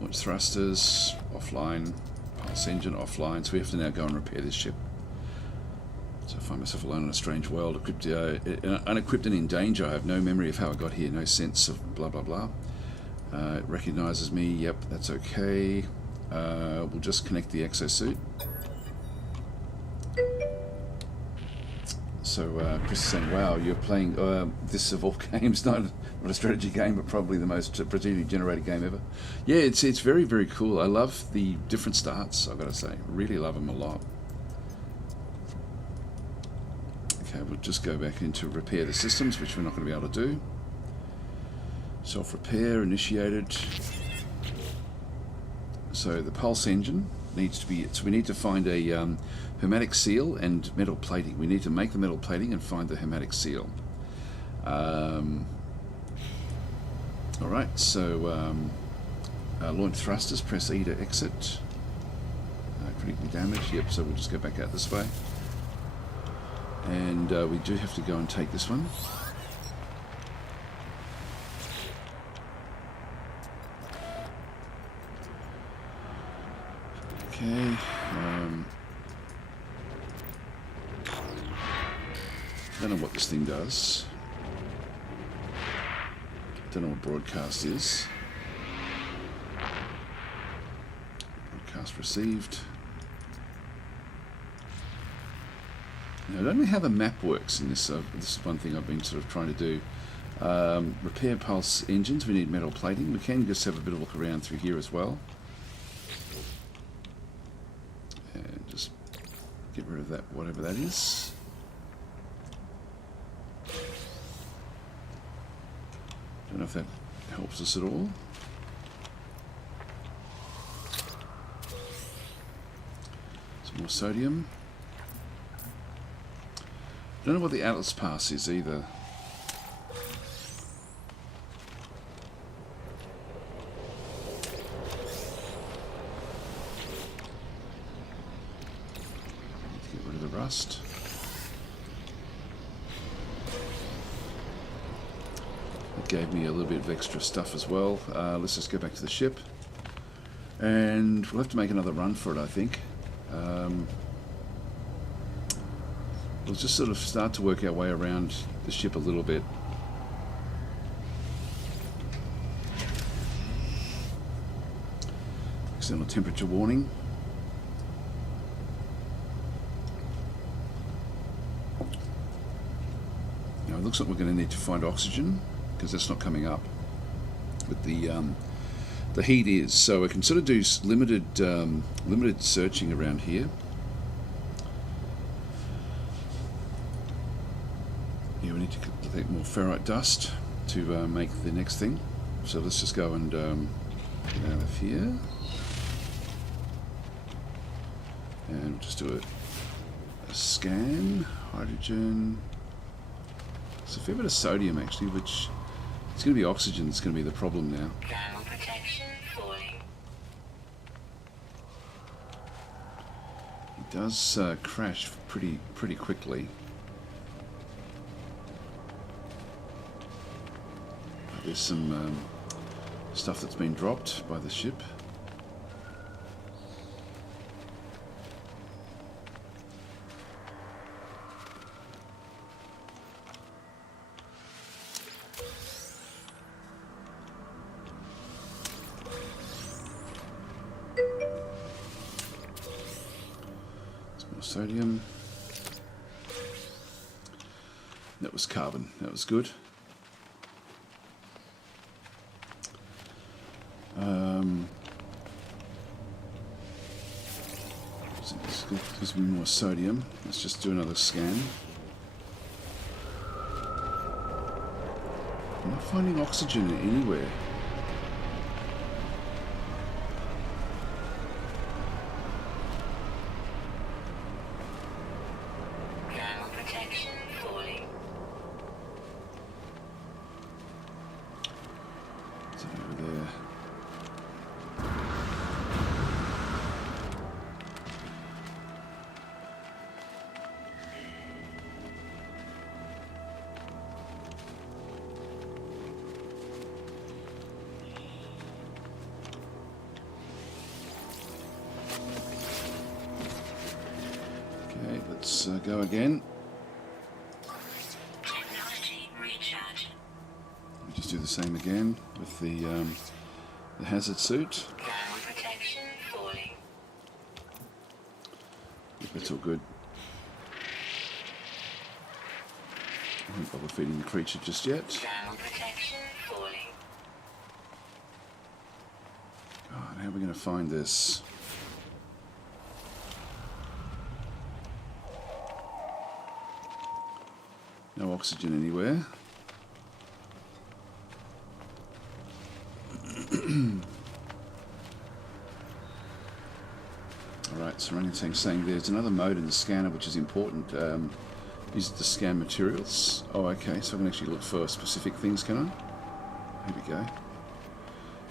launch thrusters, offline, pulse engine offline. So we have to now go and repair this ship. So I find myself alone in a strange world, unequipped and in danger. I have no memory of how I got here, no sense of blah blah blah. It recognizes me, yep, that's okay. We'll just connect the exosuit. So Chris is saying, wow, you're playing this of all games, not a strategy game, but probably the most procedurally generated game ever. Yeah, it's very, very cool. I love the different starts, I've got to say. Really love them a lot. Okay, we'll just go back into repair the systems, which we're not going to be able to do. Self-repair initiated. So the pulse engine needs to be, so we need to find a hermetic seal and metal plating. We need to make the metal plating and find the hermetic seal. Alright, so launch thrusters, press E to exit. Critically damaged, yep, so we'll just go back out this way. And we do have to go and take this one. Okay. Don't know what this thing does. Don't know what broadcast is. Broadcast received. Now, I don't know how the map works in this. This is one thing I've been sort of trying to do. Repair pulse engines. We need metal plating. We can just have a bit of a look around through here as well. And just get rid of that, whatever that is. Don't know if that helps us at all. more sodium. Don't know what the Atlas Pass is either. Get rid of the rust. It gave me a little bit of extra stuff as well. Let's just go back to the ship. And we'll have to make another run for it, I think. We'll just sort of start to work our way around the ship a little bit. External temperature warning. Now it looks like we're going to need to find oxygen, because that's not coming up. But the heat is, so we can sort of do limited searching around here. Yeah, we need to collect more ferrite dust to make the next thing. So let's just go and get out of here, and we'll just do a scan. Hydrogen. It's a fair bit of sodium actually, which it's going to be oxygen that's going to be the problem now. Thermal protection falling. It does crash pretty quickly. There's some stuff that's been dropped by the ship. Some more sodium. That was carbon. That was good. Gives me more sodium. Let's just do another scan. I'm not finding oxygen anywhere. Thermal protection falling. Is it over there? Okay, let's go again. Technology recharge. We just do the same again with the hazard suit. Thermal protection falling. If that's all good. I won't bother feeding the creature just yet. Thermal protection falling. God, how are we going to find this? No oxygen anywhere. Alright, so running thing saying there's another mode in the scanner which is important. Is the scan materials. Oh, okay, so I can actually look for specific things, can I? Here we go.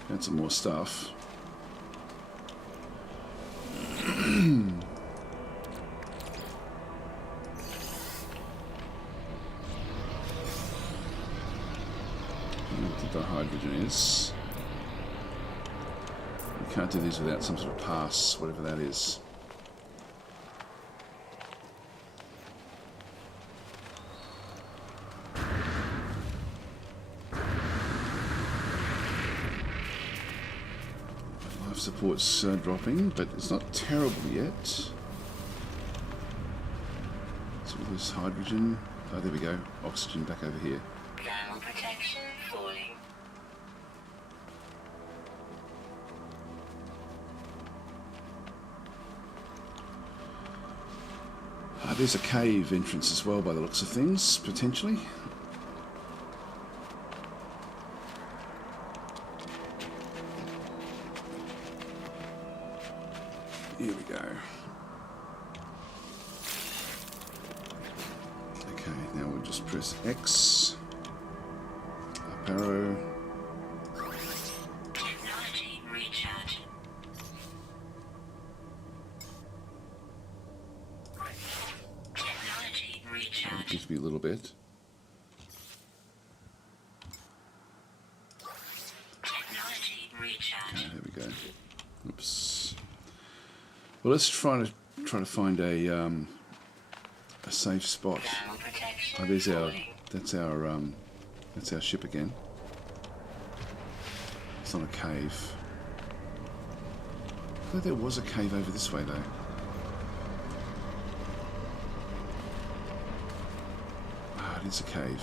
Got some more stuff. What the hydrogen is. We can't do these without some sort of pass, whatever that is. Life support's dropping, but it's not terrible yet. So this hydrogen. Oh, there we go. Oxygen back over here. Thermal protection falling. There's a cave entrance as well by the looks of things, potentially. Here we go. Now we'll just press X, up arrow. Technology recharge. Technology It recharge. gives me a little bit. Technology recharge. Okay, there we go. Oops. Well, let's try to find a safe spot. Thermal protection. Oh, there's our falling. that's our ship again. It's not a cave. I thought there was a cave over this way though. Ah, it is a cave.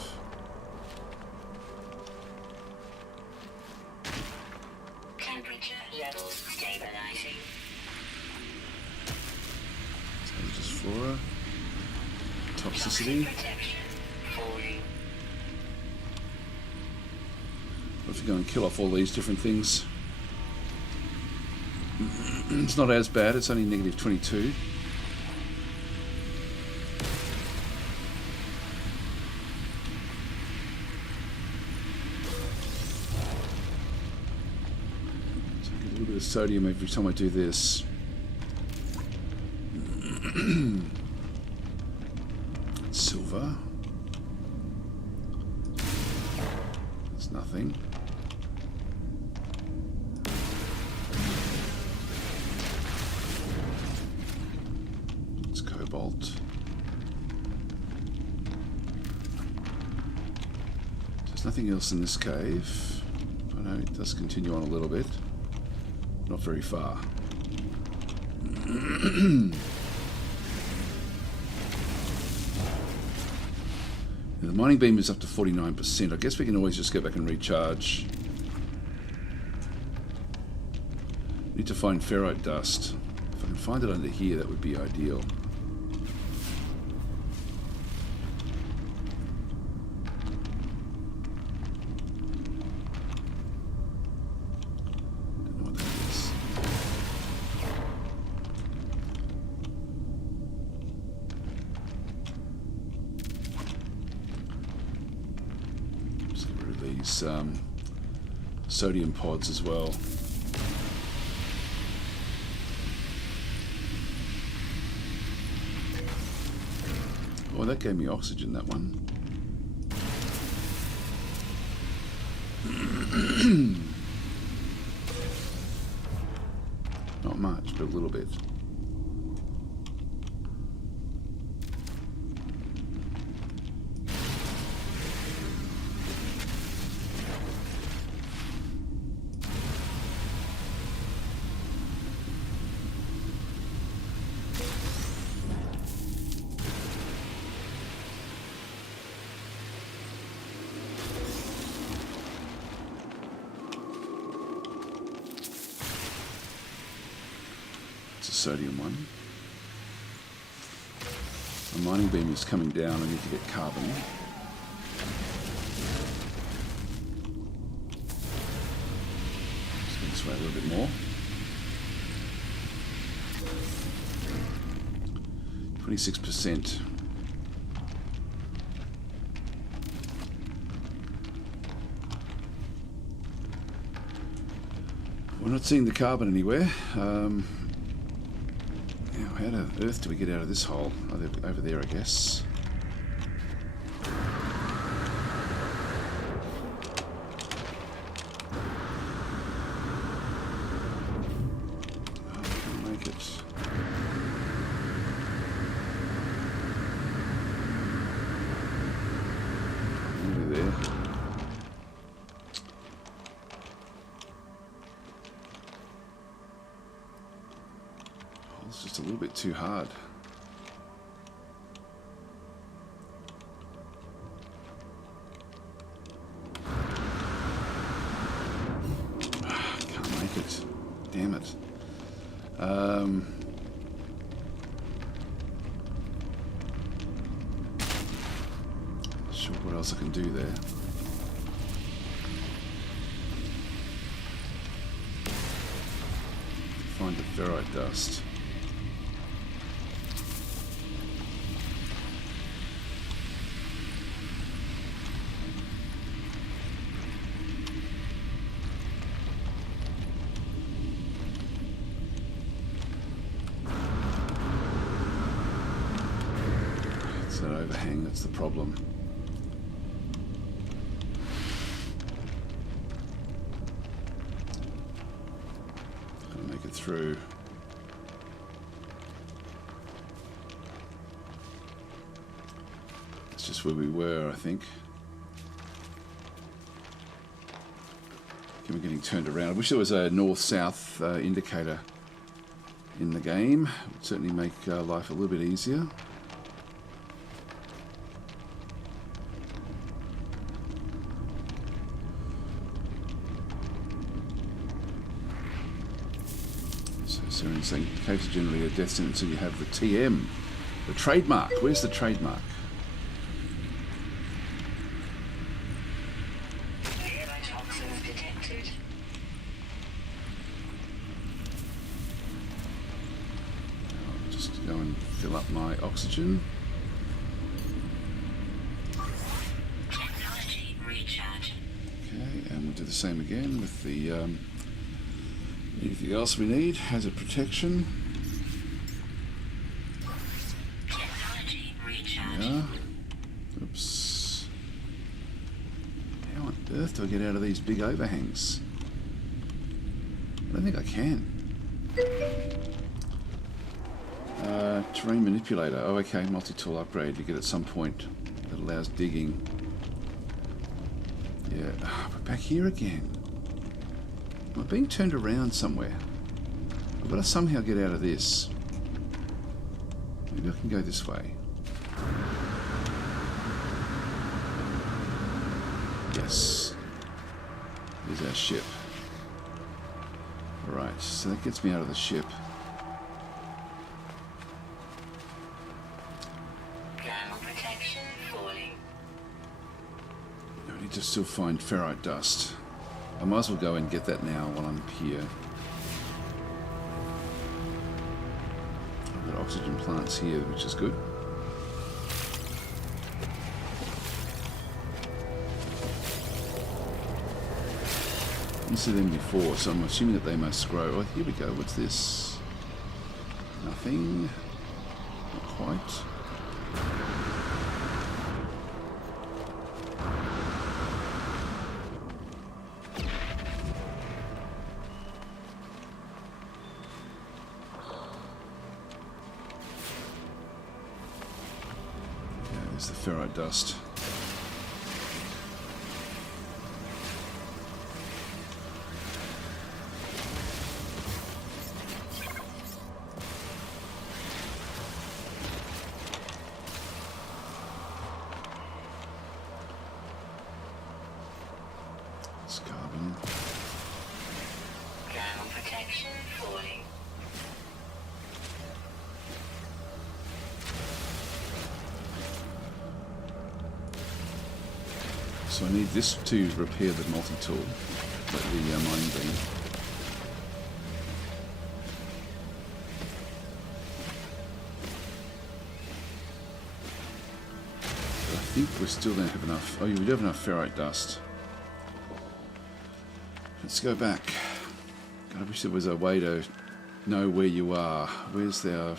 Temperature levels stabilizing. So just flora. Toxicity. Protection falling. What if you go and kill off all these different things? It's not as bad, it's only negative 22. So I get a little bit of sodium every time I do this. Silver. That's nothing. It's cobalt. There's nothing else in this cave. I know it does continue on a little bit. Not very far. The mining beam is up to 49%. I guess we can always just go back and recharge. Need to find ferrite dust. If I can find it under here, that would be ideal. Don't know what that is. Just get rid of these sodium pods as well. Oh, that gave me oxygen, that one. Not much, but a little bit. It's a sodium one. The mining beam is coming down. I need to get carbon. Just go this way a little bit more. 26%. We're not seeing the carbon anywhere. Now, how on earth do we get out of this hole? Oh, over there, I guess. Oh, I can't make it. Over there. It's just a little bit too hard. Can't make it. Damn it. Sure what else I can do there. Find the ferrite dust. that overhang, that's the problem. Gotta make it through. It's just where we were, I think. Okay, we're getting turned around. I wish there was a north-south indicator in the game. It would certainly make life a little bit easier. So in saying cases generally a death sentence, so you have the TM, the trademark. Where's the trademark? Toxins detected. I'll just go and fill up my oxygen. Technology recharge. Okay, and we'll do the same again with the anything else we need. Hazard protection. Technology recharge. Yeah. Oops. How on earth do I get out of these big overhangs? I don't think I can. Terrain manipulator. Oh, okay. Multi-tool upgrade. You get at some point that allows digging. Yeah. We're back here again. Am I being turned around somewhere? I've got to somehow get out of this. Maybe I can go this way. Yes. Here's our ship. Alright, so that gets me out of the ship. Thermal protection falling. I need to still find ferrite dust. I might as well go and get that now while I'm here. I've got oxygen plants here, which is good. Didn't see them before, so I'm assuming that they must grow. Oh, here we go. What's this? Nothing. Not quite. There's the ferrite dust. It's carbon. Thermal protection falling. So I need this to repair the multi-tool, like the mining beam. But I think we still don't have enough. Oh, yeah, we do have enough ferrite dust. Let's go back. God, I wish there was a way to know where you are. Where is our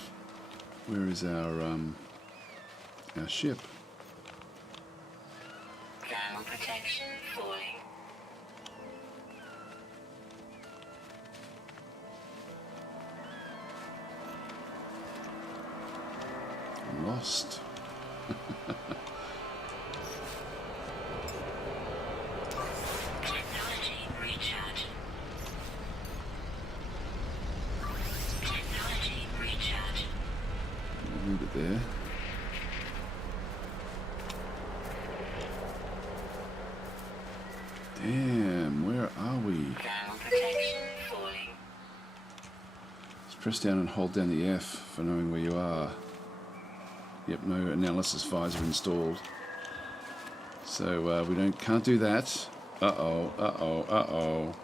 ship? Thermal protection falling. I'm lost. Technology recharge. Technology recharge. A little bit there. Damn, where are we? Thermal protection falling. Just press down and hold down the F for knowing where you are. Yep, no analysis visor installed. So we can't do that. Uh-oh, uh-oh, uh-oh.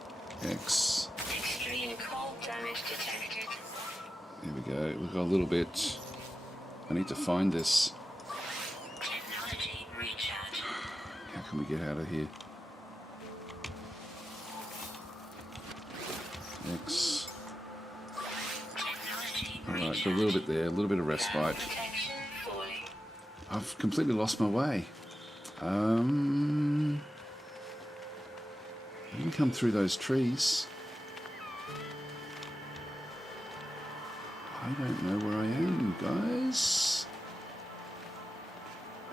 X. Extreme cold damage detected. There we go. We've got a little bit. I need to find this. Technology recharge. How can we get out of here? X. Technology Alright, recharge. got a little bit there, a little bit of Thermal respite. protection falling. I've completely lost my way. I didn't come through those trees. I don't know where I am, guys.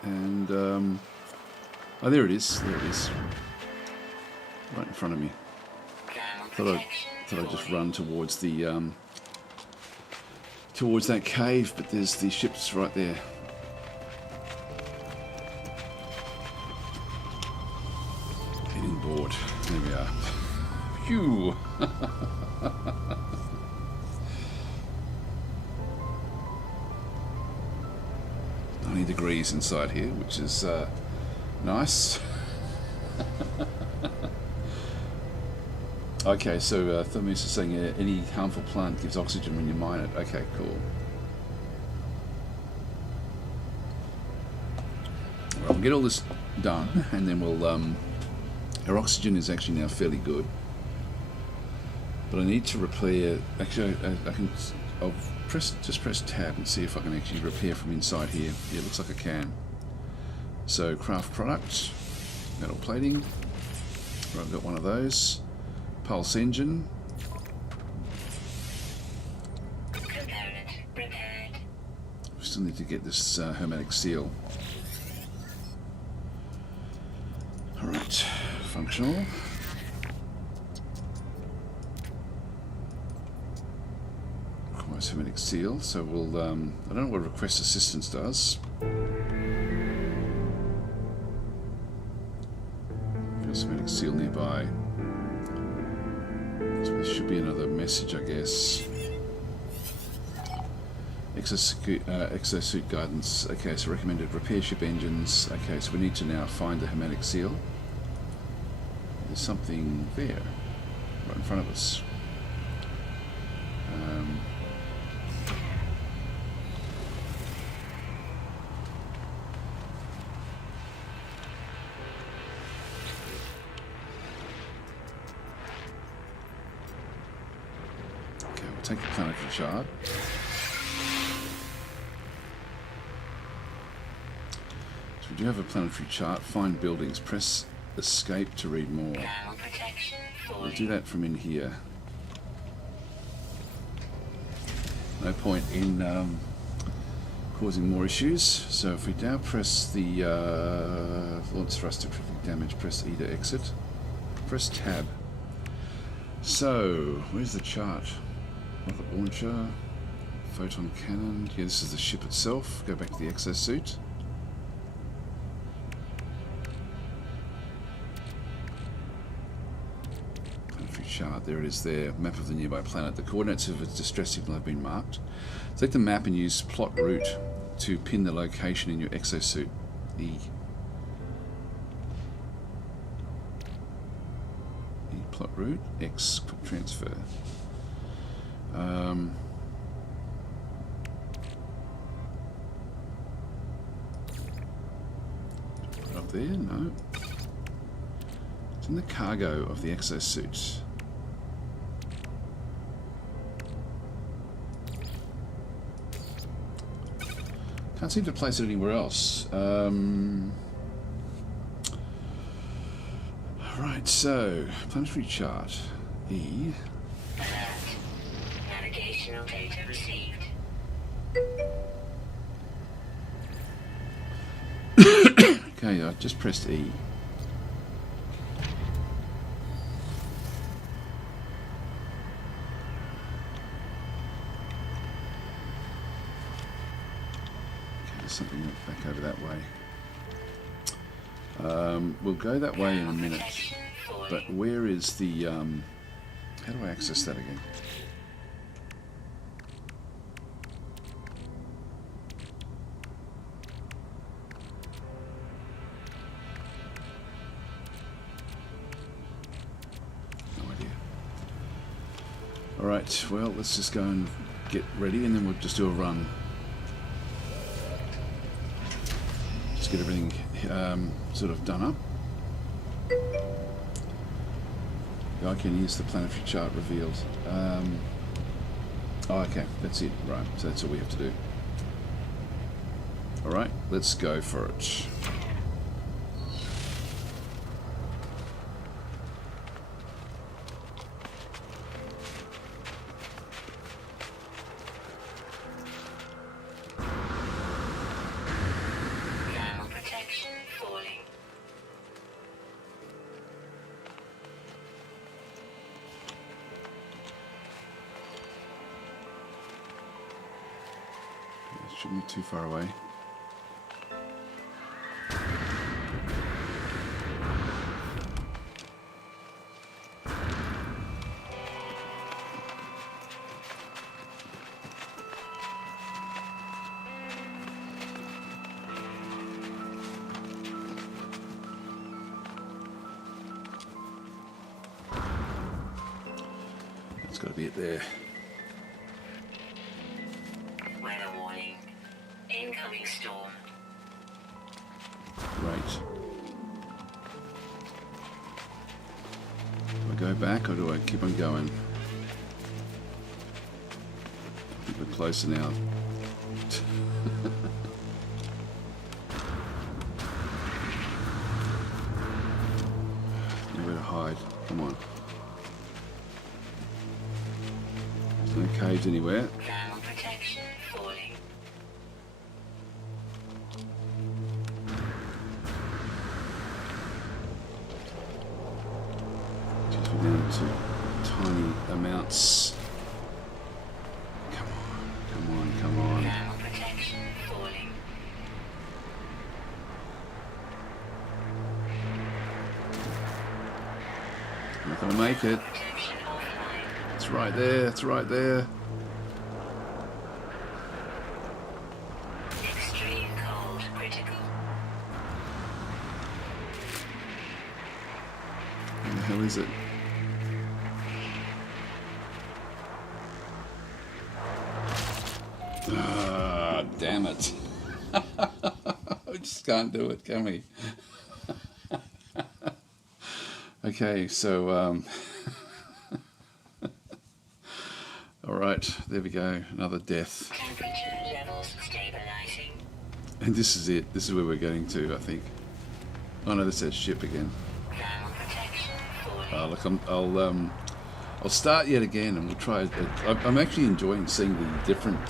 And, oh, there it is. There it is. Right in front of me. Thought I'd just run towards the, towards that cave, but there's the ships right there. Getting bored. There we are. Phew. 90 degrees inside here, which is nice. Okay, so Thermus is saying any harmful plant gives oxygen when you mine it. Okay, cool. Well, we'll get all this done, and then we'll. Our oxygen is actually now fairly good, but I need to repair. Actually, I can. I'll just press tab and see if I can actually repair from inside here. Yeah, it looks like I can. So craft product, metal plating. Right, I've got one of those. Pulse engine. Component repaired. We still need to get this hermetic seal. Alright, functional. Requires hermetic seal, so we'll, I don't know what request assistance does. Feels hermetic seal nearby. So there should be another message, I guess. Exosuit guidance. Okay, so recommended repair ship engines. Okay, so we need to now find the hermetic seal. There's something there, right in front of us. Okay, we'll take the planetary shard. So we do have a planetary chart. Find buildings. Press escape to read more. Protection We'll do that from in here. No point in causing more issues. So if we now press the launch thruster critically damage, press E to exit. Press tab. So where's the chart? Rocket launcher, photon cannon. Yeah, this is the ship itself. Go back to the exosuit. Chart. There it is there. Map of the nearby planet. The coordinates of its distress signal have been marked. Select the map and use plot route to pin the location in your exosuit. E plot route. X quick transfer. Put it up there? No. It's in the cargo of the exosuit. Can't seem to place it anywhere else. Right, so planetary chart. E. navigational data received. Okay, I just pressed E. Something back over that way. We'll go that way in a minute. But where is the... how do I access that again? No idea. Alright, well, let's just go and get ready and then we'll just do a run. Get everything sort of done up. I can use the planetary chart revealed. Oh, okay, that's it. Right, so that's all we have to do. Alright, let's go for it. Thermal protection falling. Shouldn't be too far away. It's got to be it there. Weather warning. Incoming storm. Right. Do I go back or do I keep on going? I think we're closer now. Nowhere to hide. Come on. There's no caves anywhere. Thermal protection falling. Just we're down to tiny amounts. Come on, come on, come on. Thermal protection falling. I'm not gonna make it. Protection offline. It's right there, it's right there. Extreme cold critical. Where the hell is it? Ah, damn it. We just can't do it, can we? Okay, so, alright, there we go, another death. Temperature levels stabilizing. And this is it, this is where we're getting to, I think. Oh no, this says ship again. Thermal protection falling. Look, I'll start yet again and we'll try it. I'm actually enjoying seeing the different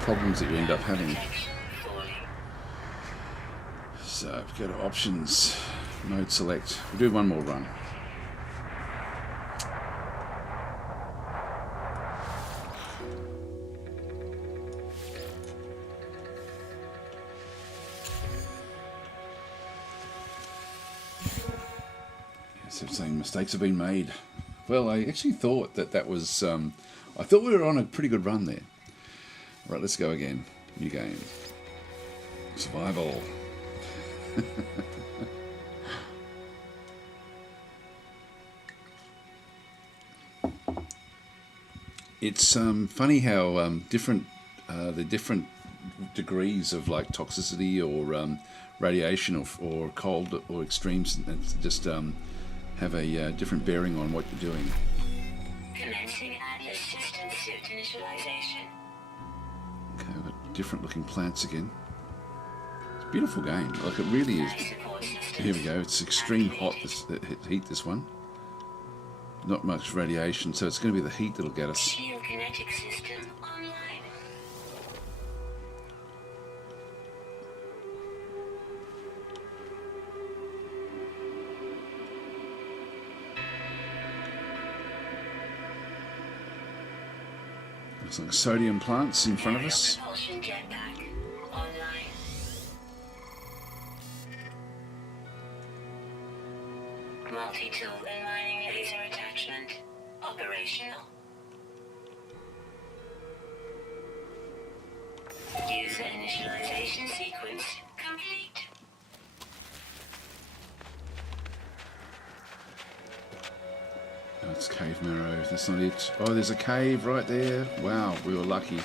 problems that you end up having. Protection falling. So, go to options, mode select. We'll do one more run. So saying mistakes have been made. Well, I actually thought that was, I thought we were on a pretty good run there. Right, let's go again. New game. Survival. It's funny how different the different degrees of like toxicity or radiation or cold or extremes just have a different bearing on what you're doing. Commencing Atlas system suit initialization. Okay, we've got different looking plants again. It's a beautiful game. Like it really is. Life support systems. Here we go. It's extreme hot. Heat. This one. Not much radiation, so it's going to be the heat that'll get us. Geokinetic system online. Looks like sodium plants in front of us. Propulsion jetpack online. Multi-tool and mining laser attachment operational. User initialization sequence complete. No, it's cave marrow. That's not it. Oh, there's a cave right there. Wow, we were lucky.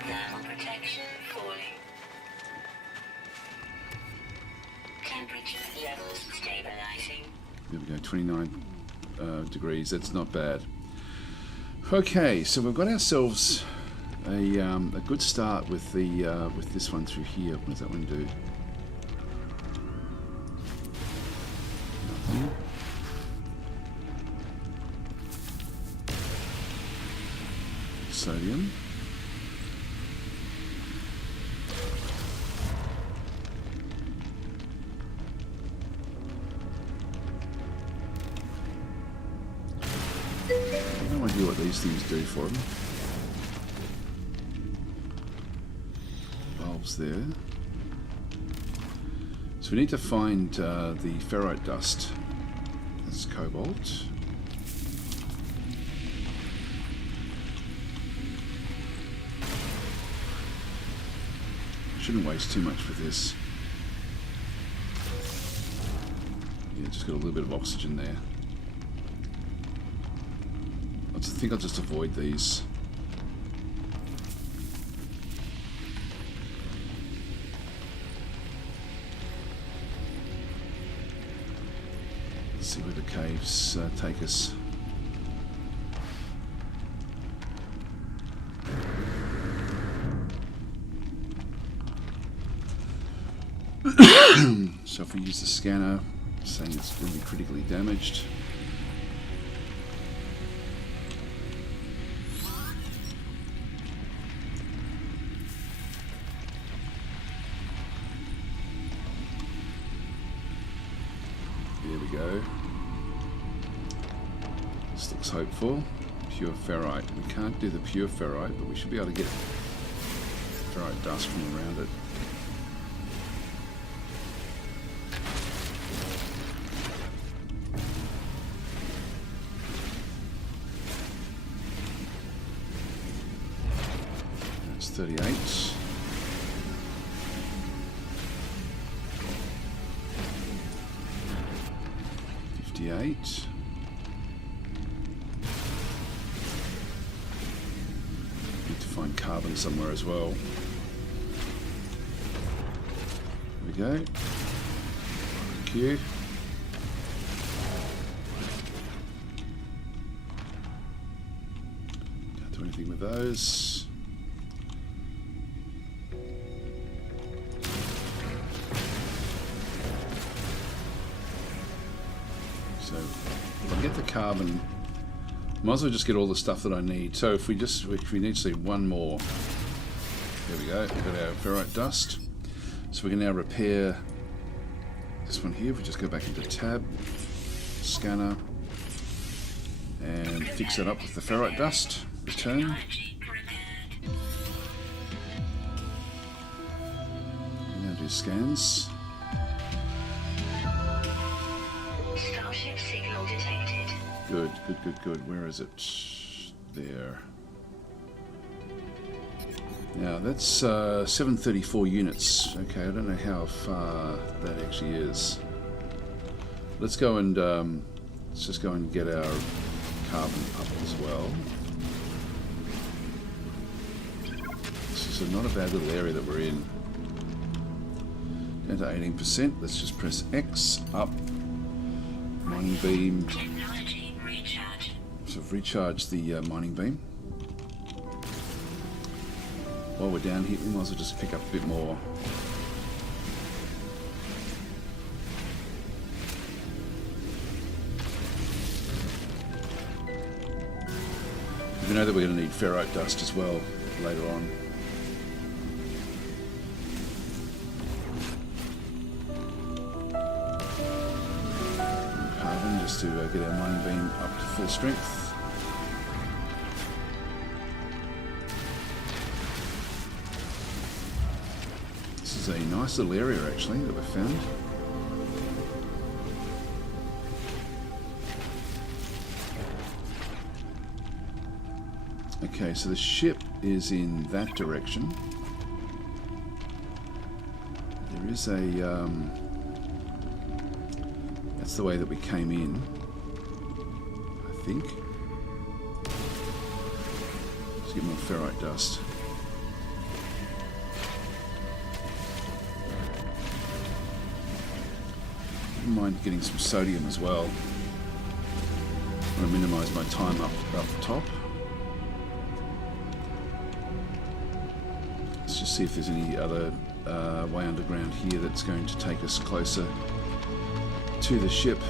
Thermal protection falling. Temperature levels stabilizing. There we go, 29 degrees. That's not bad. Okay, so we've got ourselves a good start with the with this one through here. What does that one do? Nothing. Sodium. No idea what these things do for them. Bulbs there. So we need to find the ferrite dust. That's cobalt. Shouldn't waste too much with this. Yeah, just got a little bit of oxygen there. I think I'll just avoid these. Let's see where the caves take us. So if we use the scanner, saying it's going to be critically damaged. There we go. This looks hopeful. Pure ferrite. We can't do the pure ferrite, but we should be able to get ferrite dust from around it. That's 38. 58. Need to find carbon somewhere as well. There we go. Q. Can't do anything with those. So if I get the carbon, might as well just get all the stuff that I need. So if we need to see one more, there we go. We've got our ferrite dust. So we can now repair this one here. If we just go back into tab, scanner, and fix that up with the ferrite dust. Return. Now do scans. Starship signal detected. Good, good, good, good. Where is it? There. Now that's 734 units. Okay, I don't know how far that actually is. Let's go and let's just go and get our carbon up as well. This is not a bad little area that we're in. Down to 18%. Let's just press X up. Mining beam. Technology recharge. So I've recharged the mining beam. While we're down here, we might as well just pick up a bit more. We know that we're going to need ferrite dust as well later on. Carbon just to get our mining beam up to full strength. This is a nice little area actually that we've found. Okay, so the ship is in that direction. There is a that's the way that we came in, I think. Let's get more ferrite dust. Wouldn't mind getting some sodium as well. I want to minimise my time up top. see if there's any other way underground here that's going to take us closer to the ship.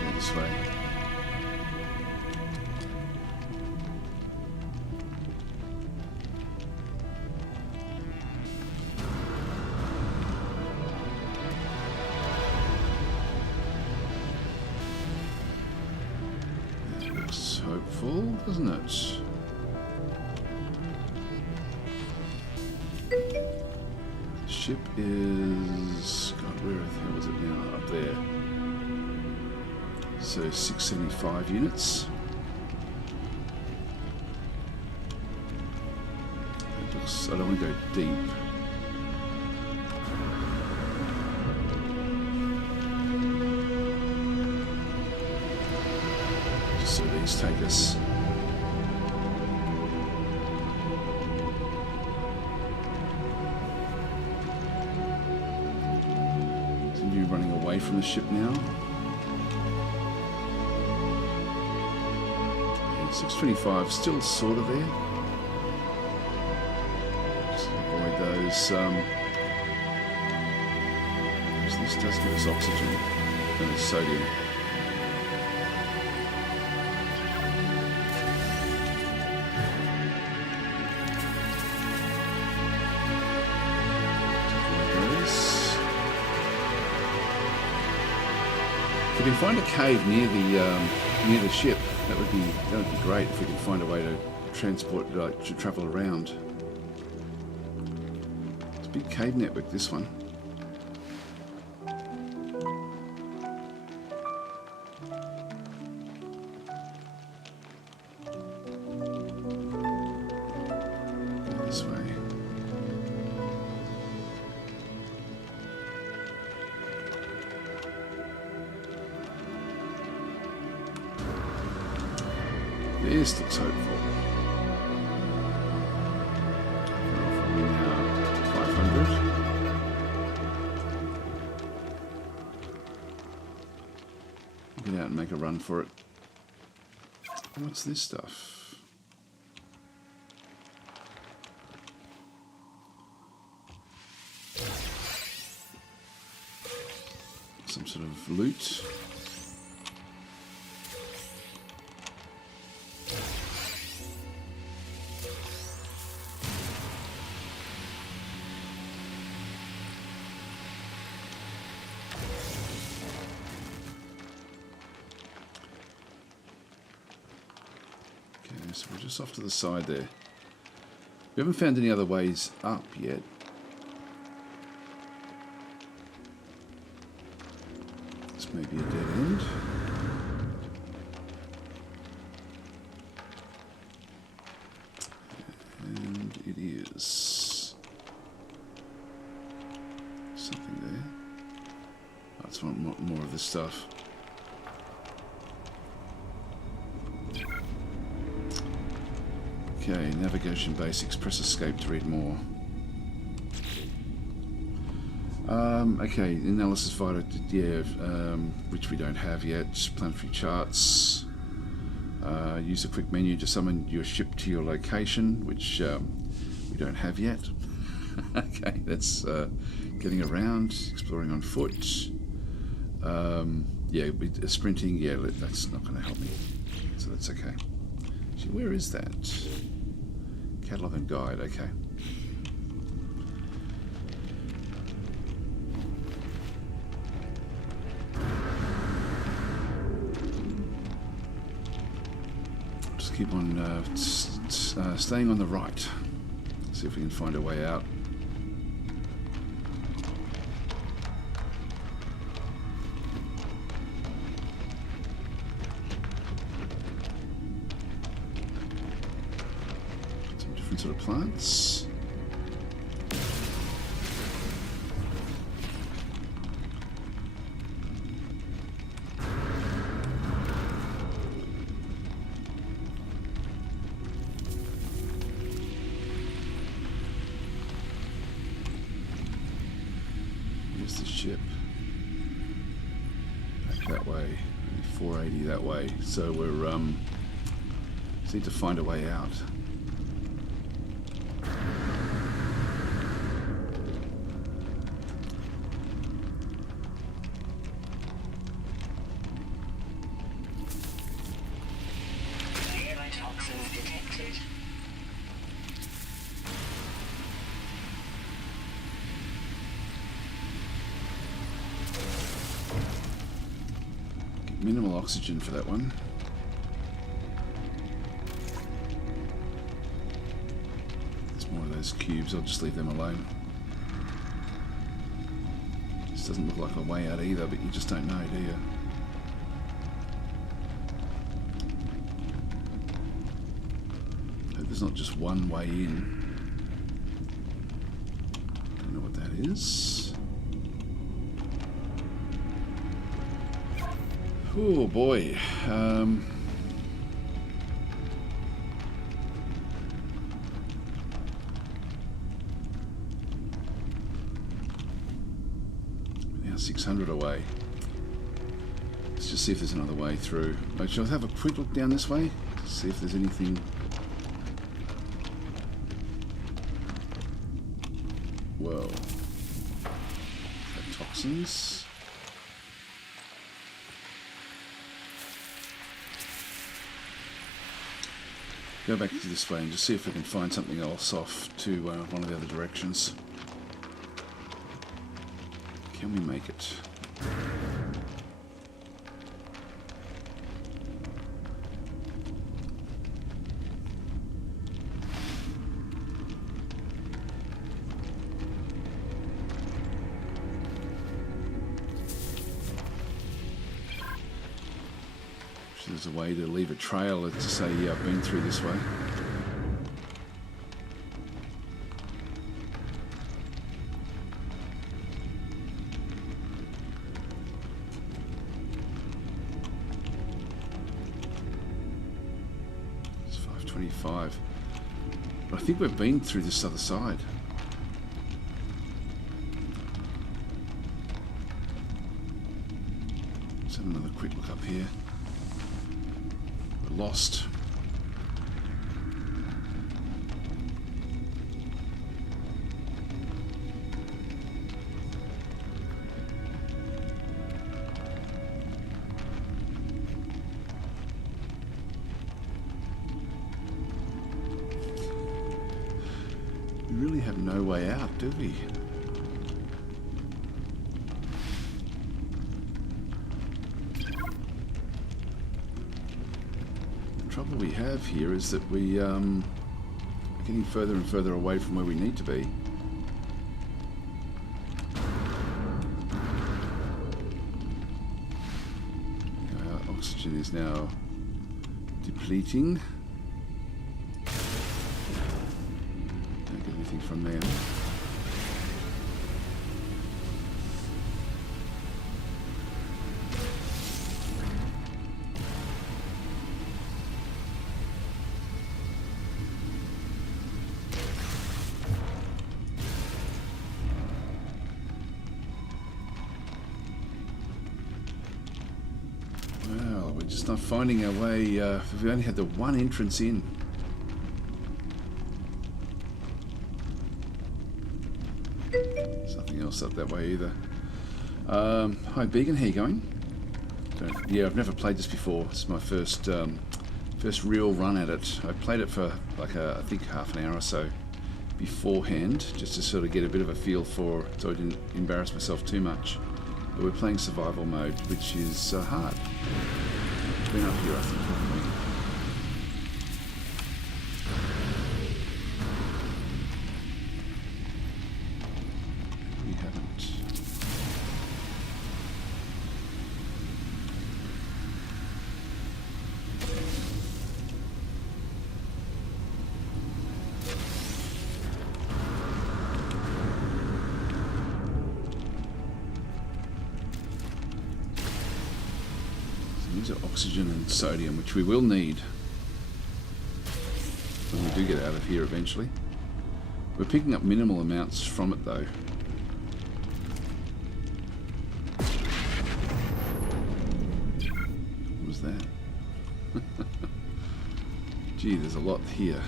Go this way. That looks hopeful, doesn't it? Ship is... God, where the hell is it now? Up there. So 675 units. It looks, I don't want to go deep. Just so these take us. Running away from the ship now. Yeah, 625, still sort of there. Just avoid those. This does give us oxygen and sodium. If we can find a cave near the ship, that would be great. If we can find a way to transport, to travel around. It's a big cave network, this one. Go this way. This looks hopeful. We're now 500. Get out and make a run for it. What's this stuff? Some sort of loot. So we're just off to the side there. We haven't found any other ways up yet. This may be a dead end. And it is. Something there. Oh, it's more of this stuff. Okay, navigation basics. Press escape to read more. Okay, analysis via, yeah, which we don't have yet. Planetary charts. Use a quick menu to summon your ship to your location, which we don't have yet. Okay, that's getting around, exploring on foot. Yeah, sprinting, yeah, that's not going to help me. So that's okay. Actually, where is that? Catalog and guide, okay. Just keep on staying on the right. See if we can find a way out. Sort of plants. Here's the ship. Back that way. 480 that way. So we're Just need to find a way out. Nearby toxins detected. Get minimal oxygen for that one. There's more of those cubes. I'll just leave them alone. This doesn't look like a way out either, but you just don't know, do you? Hope there's not just one way in. Don't know what that is. Oh boy. Now 600 away. Let's just see if there's another way through. Shall I have a quick look down this way? See if there's anything. Whoa. Toxins. Go back to this way and just see if we can find something else off to one of the other directions. Can we make it? There's a way to leave a trail to say, yeah, I've been through this way. It's 5:25. But I think we've been through this other side. Let's have another quick look up here. Lost. We really have no way out, do we? The trouble we have here is that we are getting further and further away from where we need to be. Our oxygen is now depleting. Don't get anything from there. Well, we're just not finding our way. We only had the one entrance in. There's nothing else up that way either. Hi, Began. How you going? Yeah, I've never played this before. This is my first real run at it. I played it for like I think half an hour or so beforehand, just to sort of get a bit of a feel for, so I didn't embarrass myself too much. But we're playing survival mode, which is hard. Been up here, I think, haven't we? We haven't. These are oxygen and sodium, which we will need when we do get out of here eventually. We're picking up minimal amounts from it though. What was that? Gee, there's a lot here.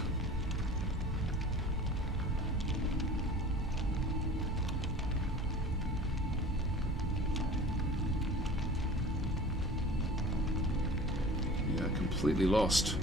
Yeah, completely lost.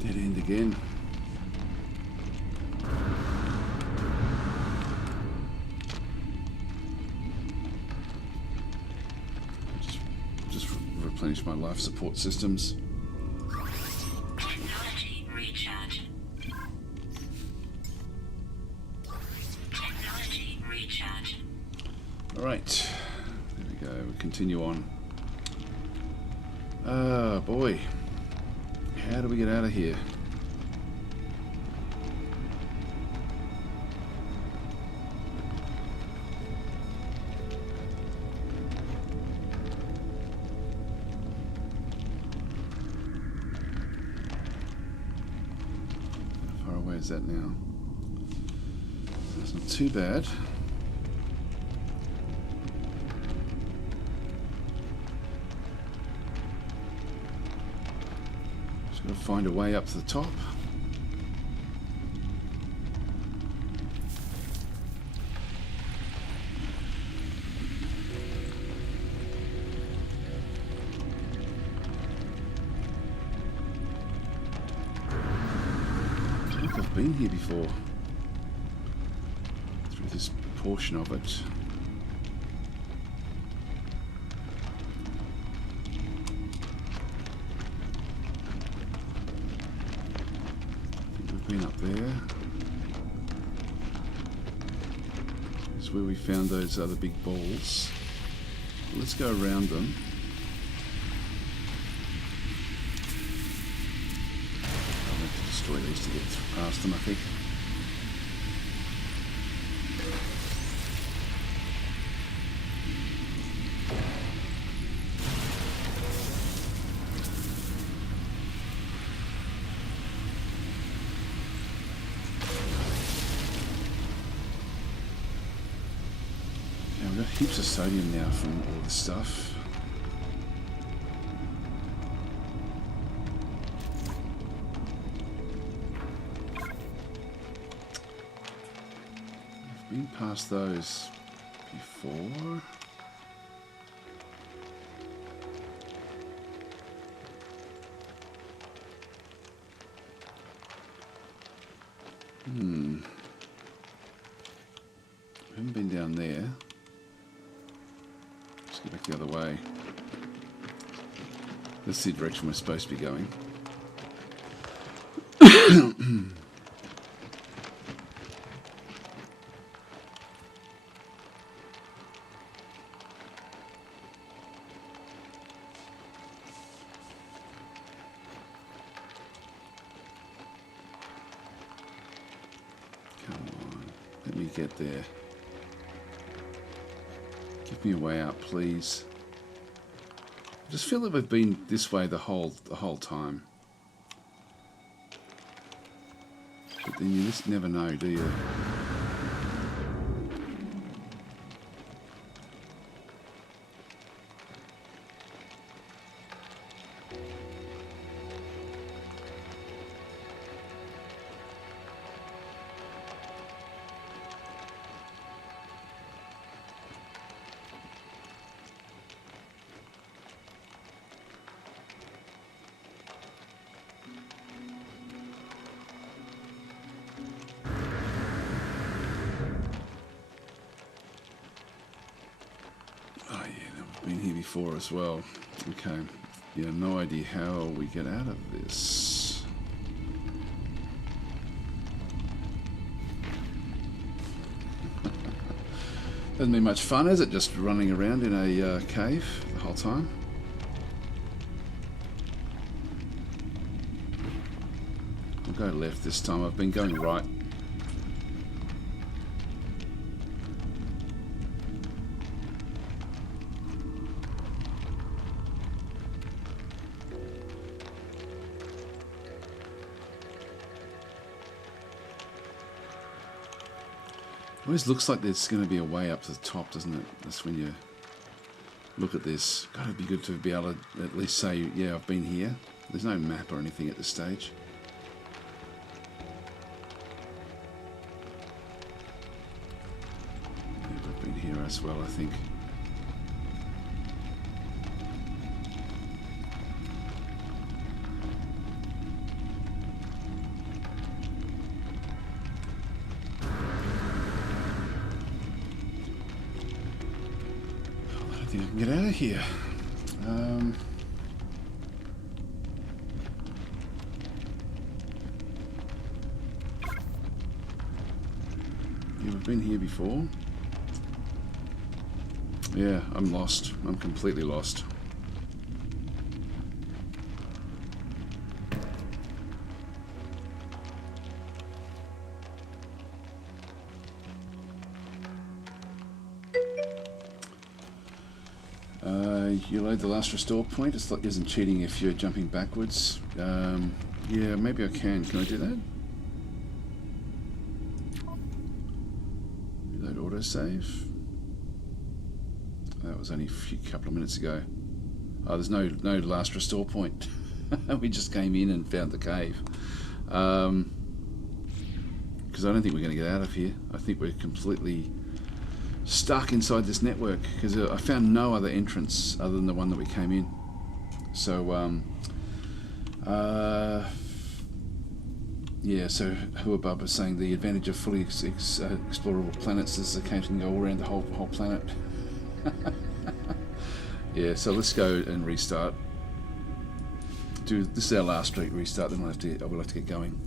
Dead end again. Just replenish my life support systems. Technology recharge. Technology recharge. All right, there we go. We continue on. Oh boy. How do we get out of here? How far away is that now? That's not too bad. Got to find a way up to the top. I think I've been here before. Through this portion of it. Been up there. This is where we found those other big balls. Let's go around them. I'll have to destroy these to get past them, I think. We've got heaps of sodium now from all this stuff. We've been past those before. We haven't been down there. Let's go back the other way. That's the direction we're supposed to be going. Come on, let me get there. Give me a way out, please. I just feel that we've been this way the whole time. But then you just never know, do you? Been here before as well. Okay. Yeah, no idea how we get out of this. Doesn't be much fun, is it? Just running around in a cave the whole time. I'll go left this time. I've been going right. Always looks like there's going to be a way up to the top, doesn't it? That's when you look at this. God, it'd be good to be able to at least say, yeah, I've been here. There's no map or anything at this stage. Yeah, I've been here as well, I think. I think I can get out of here. Yeah, we've been here before. Yeah, I'm lost. I'm completely lost. You load the last restore point. It isn't cheating if you're jumping backwards. Yeah, maybe I can. Can I do that? Reload autosave. That was only a couple of minutes ago. Oh, there's no last restore point. We just came in and found the cave. Because I don't think we're going to get out of here. I think we're completely stuck inside this network because I found no other entrance other than the one that we came in. So yeah, so Huabub is saying the advantage of fully explorable planets is the cave can go all around the whole planet. Yeah, so let's go and restart. This is our last restart, then I will have to get going.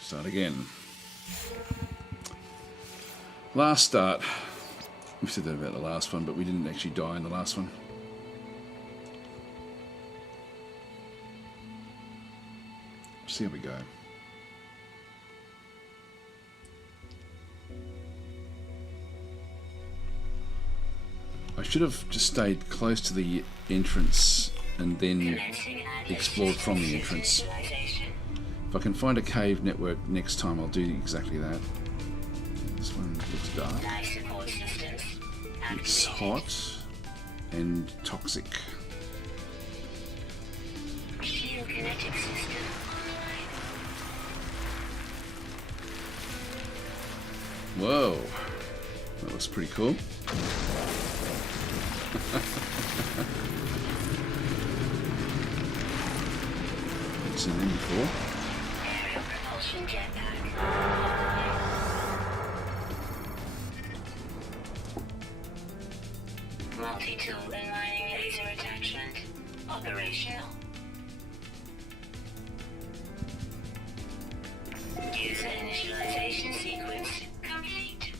Start again. Last start. We said that about the last one, but we didn't actually die in the last one. See how we go. I should have just stayed close to the entrance and then explored from the entrance. If I can find a cave network next time, I'll do exactly that. This one looks dark. It's hot and toxic. Whoa, that looks pretty cool. Haven't seen them before. Multi-tool and mining laser attachment operational. User initialization sequence complete.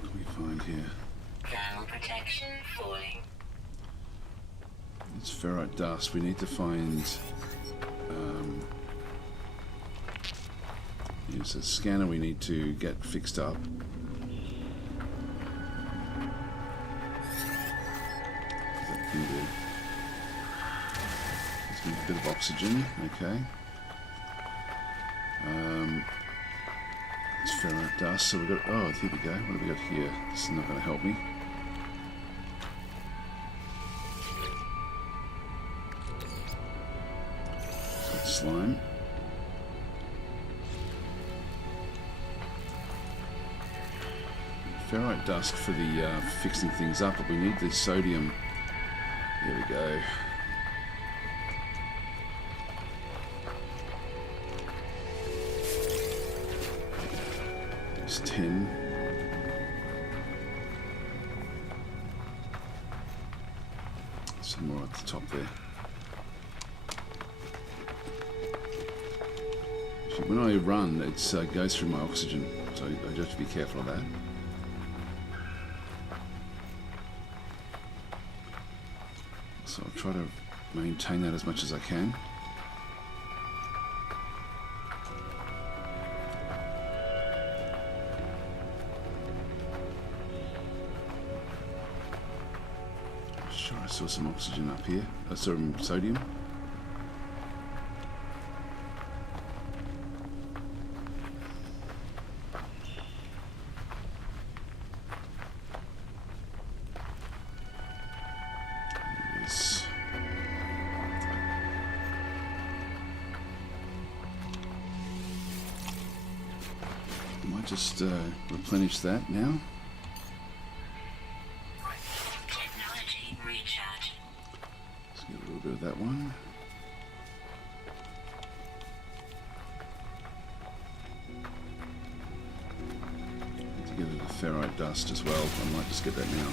What can we find here? Thermal protection falling. It's ferrite dust. We need to find. It's a scanner we need to get fixed up. That can do. Let's need a bit of oxygen. Okay. It's ferrite dust. So we've got. Oh, here we go. What have we got here? This is not going to help me. Slime. Ferrite dust for the fixing things up, but we need the sodium. There we go. There's 10. Some more at the top there. When I run, it goes through my oxygen, so I have to be careful of that. So I'll try to maintain that as much as I can. Sure, I saw some oxygen up here. Some sodium. Yes. I might just replenish that now. Technology recharge. Let's get a little bit of that one. Need to get a bit of ferrite dust as well. I might just get that now.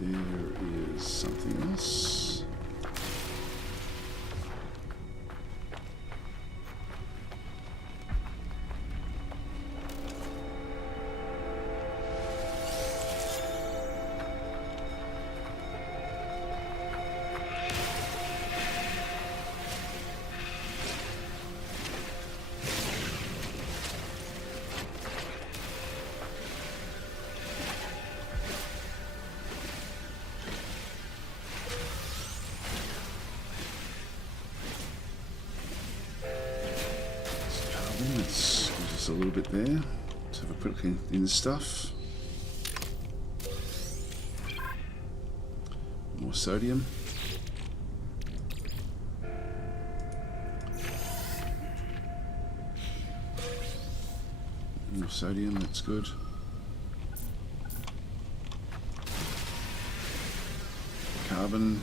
There is something else. Let's give us a little bit there. Let's have a quick look in this stuff. More sodium. More sodium, that's good. Carbon.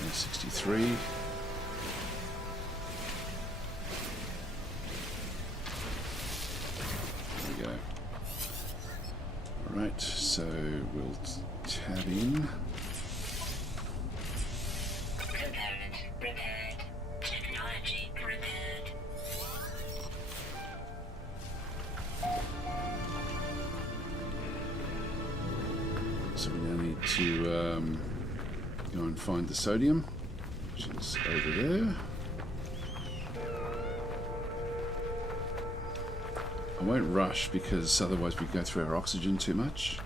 And 63. There we go. Alright, so we'll tab in. Component repaired. Technology repaired. So we now need to go and find the sodium, which is over there. I won't rush because otherwise we go through our oxygen too much.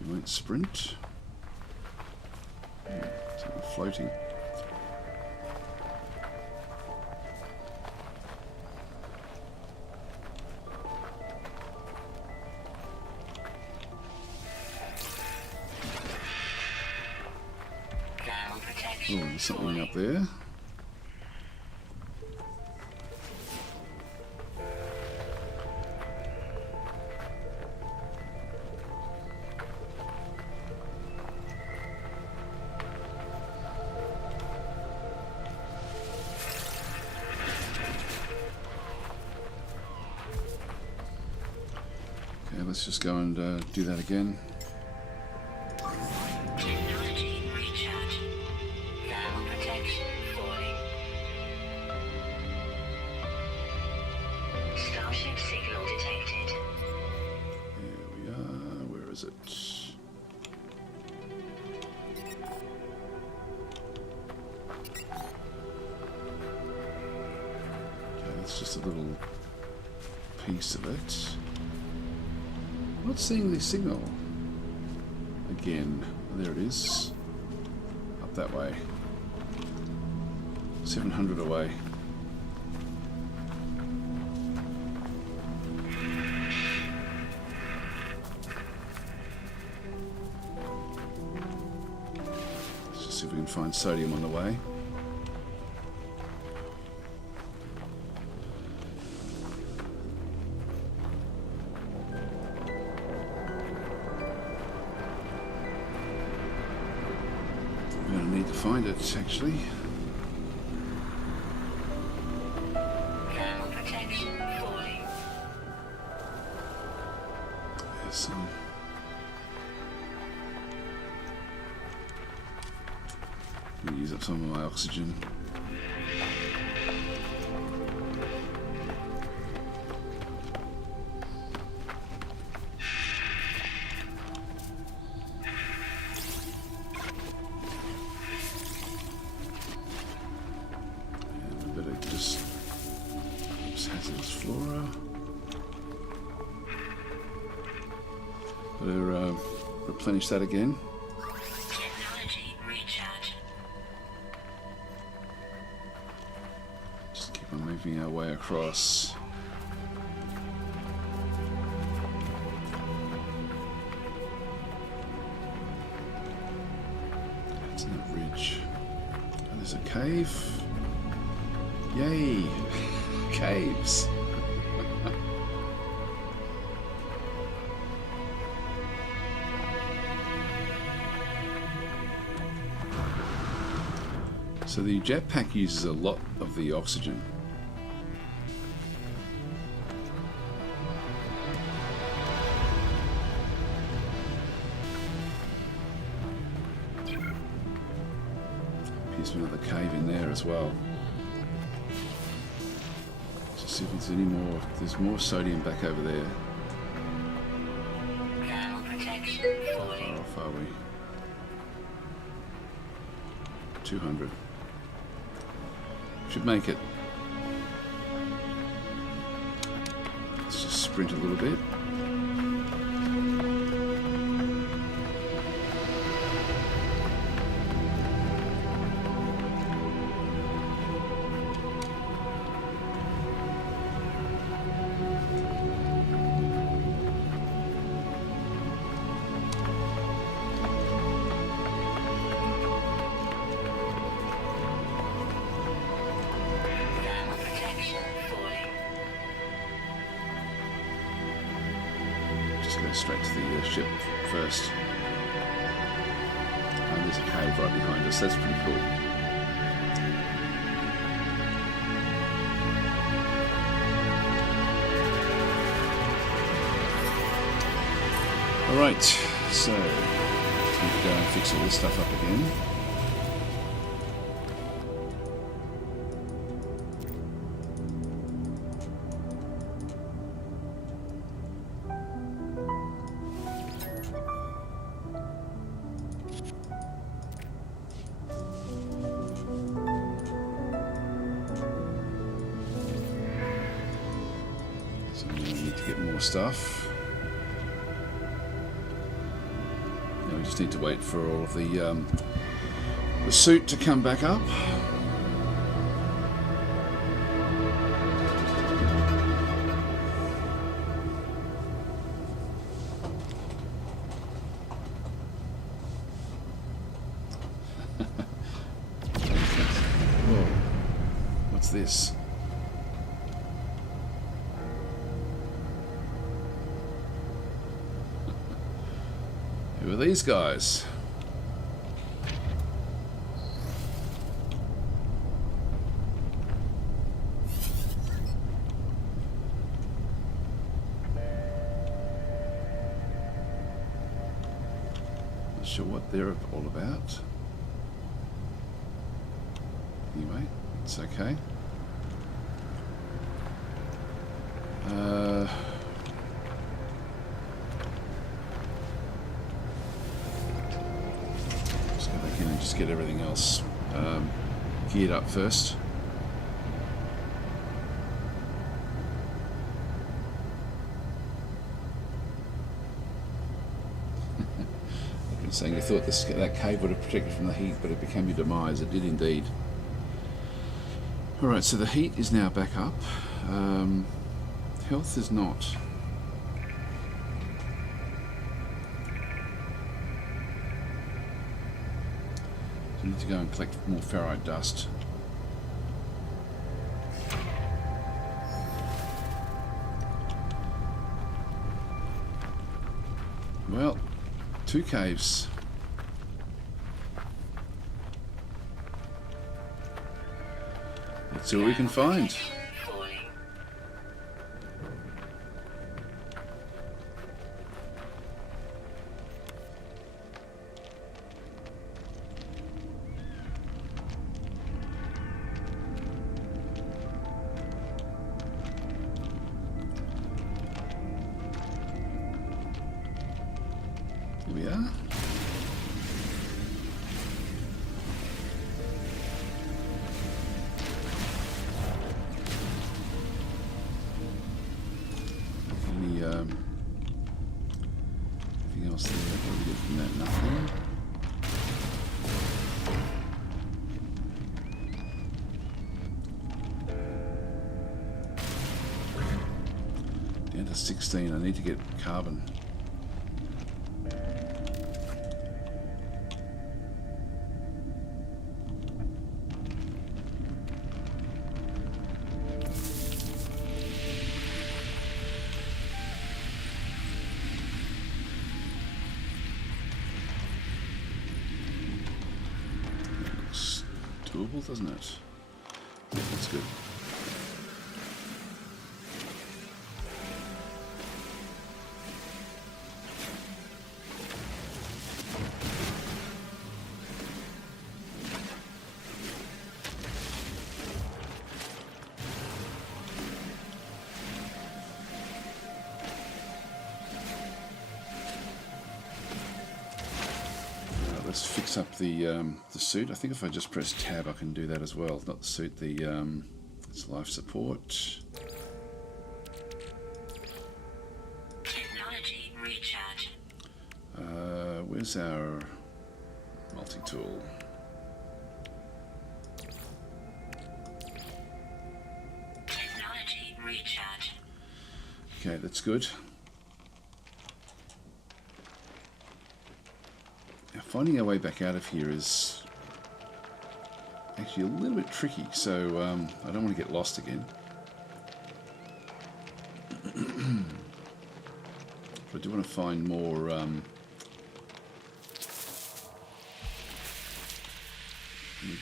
We won't sprint. Something floating. Thermal Oh, protection. there's something up there. Okay, let's just go and do that again. Technology recharge. Thermal protection falling. Starship signal detected. Here we are. Where is it? Okay, that's just a little piece of it. I'm not seeing the signal. Again, there it is. Up that way. 700 away. Let's just see if we can find sodium on the way. We're going to need to find it, actually. Thermal protection falling. There's some. I'm going to use up some of my oxygen. replenish that again. Technology recharge. Just keep on moving our way across. That's in that ridge. Oh, there's a cave. Yay! Caves. So the jetpack uses a lot of the oxygen. Appears to be another cave in there as well. Just see if there's any more. There's more sodium back over there. Thermal protection How falling. far off are we? 200. Should make it. Let's just sprint a little bit. Thermal protection falling. Just go straight to the ship first. And there's a cave right behind us. That's pretty cool. Alright, so time to go and fix all this stuff up again. So we need to get more stuff. Now we just need to wait for all of the suit to come back up. Whoa, what's this? Who are these guys? Not sure what they're all about. Anyway, it's okay. Just go back in and just get everything else geared up first. I've been saying you thought that cave would have protected from the heat, but it became your demise. It did indeed. Alright, so the heat is now back up. Health is not. So we need to go and collect more ferrite dust. Well, 2 caves. Let's see what we can find. Falling. Here we are. for 16. I need to get carbon. Doable, doesn't it? Yeah, that's good. Let's fix up the suit. I think if I just press tab, I can do that as well. Not the suit, it's life support. Technology recharge. Where's our multi-tool? Technology recharge. Okay, that's good. Now, finding our way back out of here is actually a little bit tricky, so I don't want to get lost again. But I do want to find more you're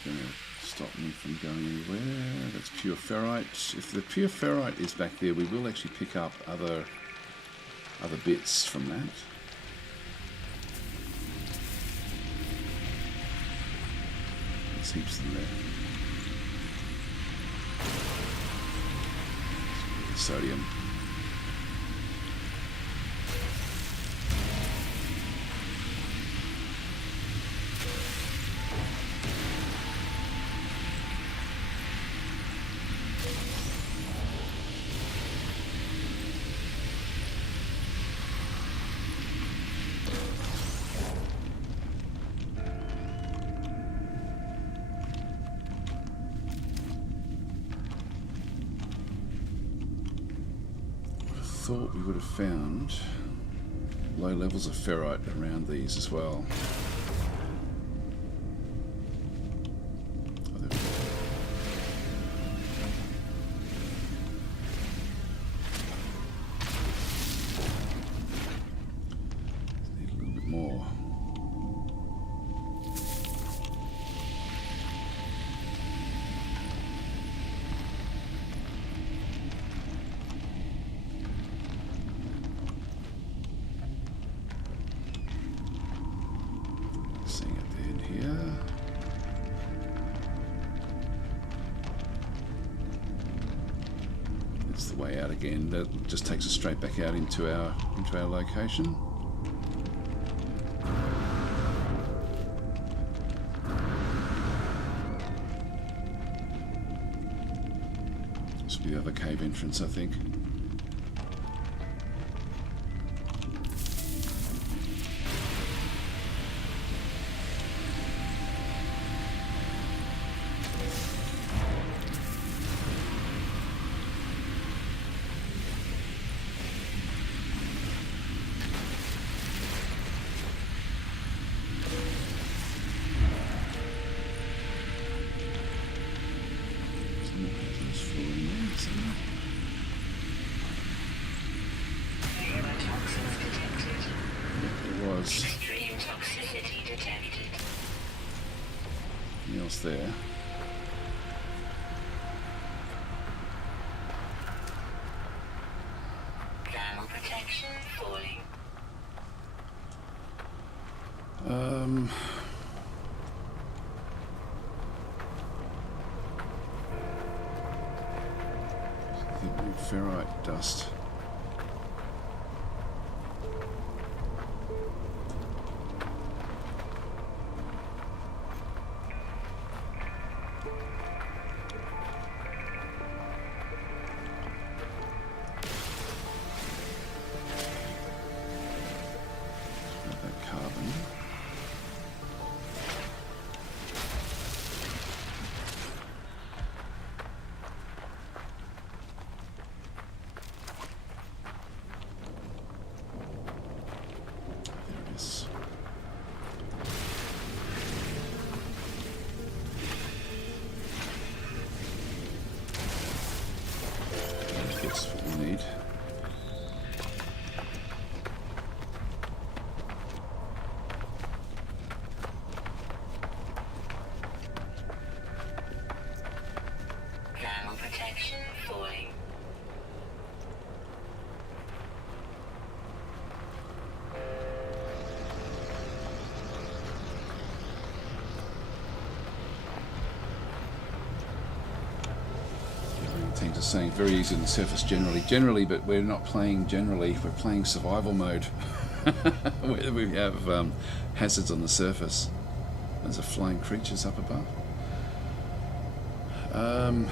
going to stop me from going anywhere. That's pure ferrite. If the pure ferrite is back there, we will actually pick up other bits from that. There's heaps in there. Sodium. Thought we would have found low levels of ferrite around these as well. Oh, there we go. Need a little bit more. The way out again. That just takes us straight back out into our location. This will be the other cave entrance, I think. Extreme toxicity detected. Anything else there? Thermal protection falling. Ferrite dust. things are saying very easy on the surface generally, but we're not playing generally. We're playing survival mode, where we have hazards on the surface. There's a flying creatures up above. You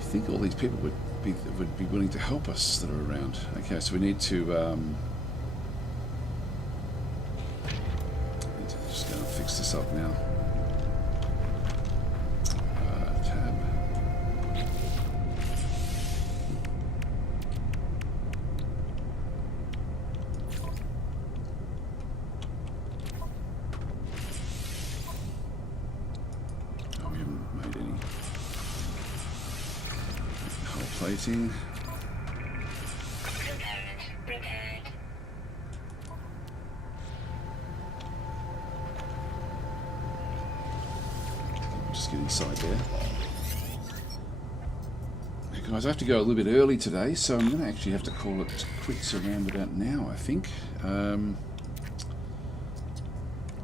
think all these people would be willing to help us that are around? Okay, so we need to just go and fix this up now. Tab. Oh, we haven't made any hull plating. Component prepared. Just get inside there. Hey guys, I have to go a little bit early today, so I'm going to actually have to call it quits around about now, I think.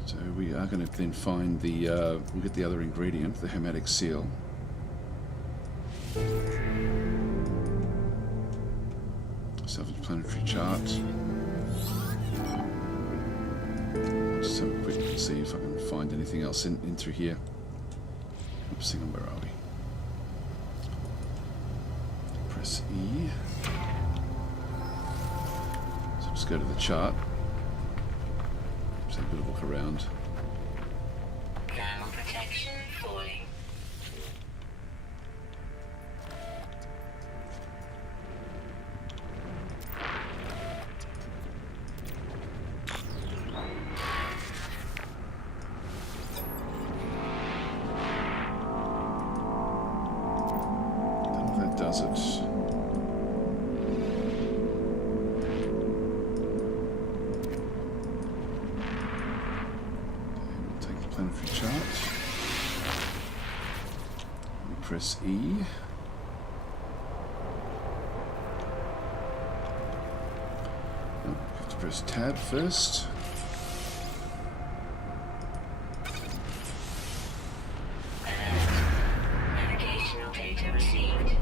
So we are going to then find the, we'll get the other ingredient, the hermetic seal. Self-explanatory chart. Just have a quick look and see if I can find anything else in through here. Oops, hang on, where are we? Press E. So just go to the chart. Just have a bit of a look around. Thermal protection falling. Don't know if that does it. Take the planetary chart. We press E. Oh, have to press tab first. Navigational data received.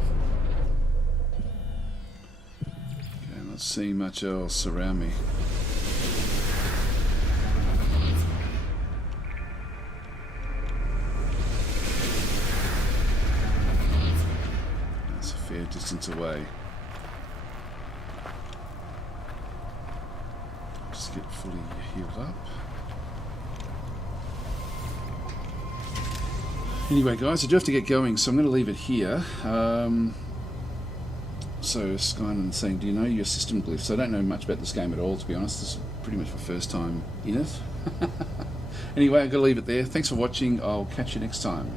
Okay, I'm not seeing much else around me. That's a fair distance away. Just get fully healed up. Anyway, guys, I do have to get going, so I'm going to leave it here. So Skyland's saying, do you know your system glyphs? I don't know much about this game at all, to be honest. This is pretty much my first time in it. Anyway, I'm going to leave it there. Thanks for watching. I'll catch you next time.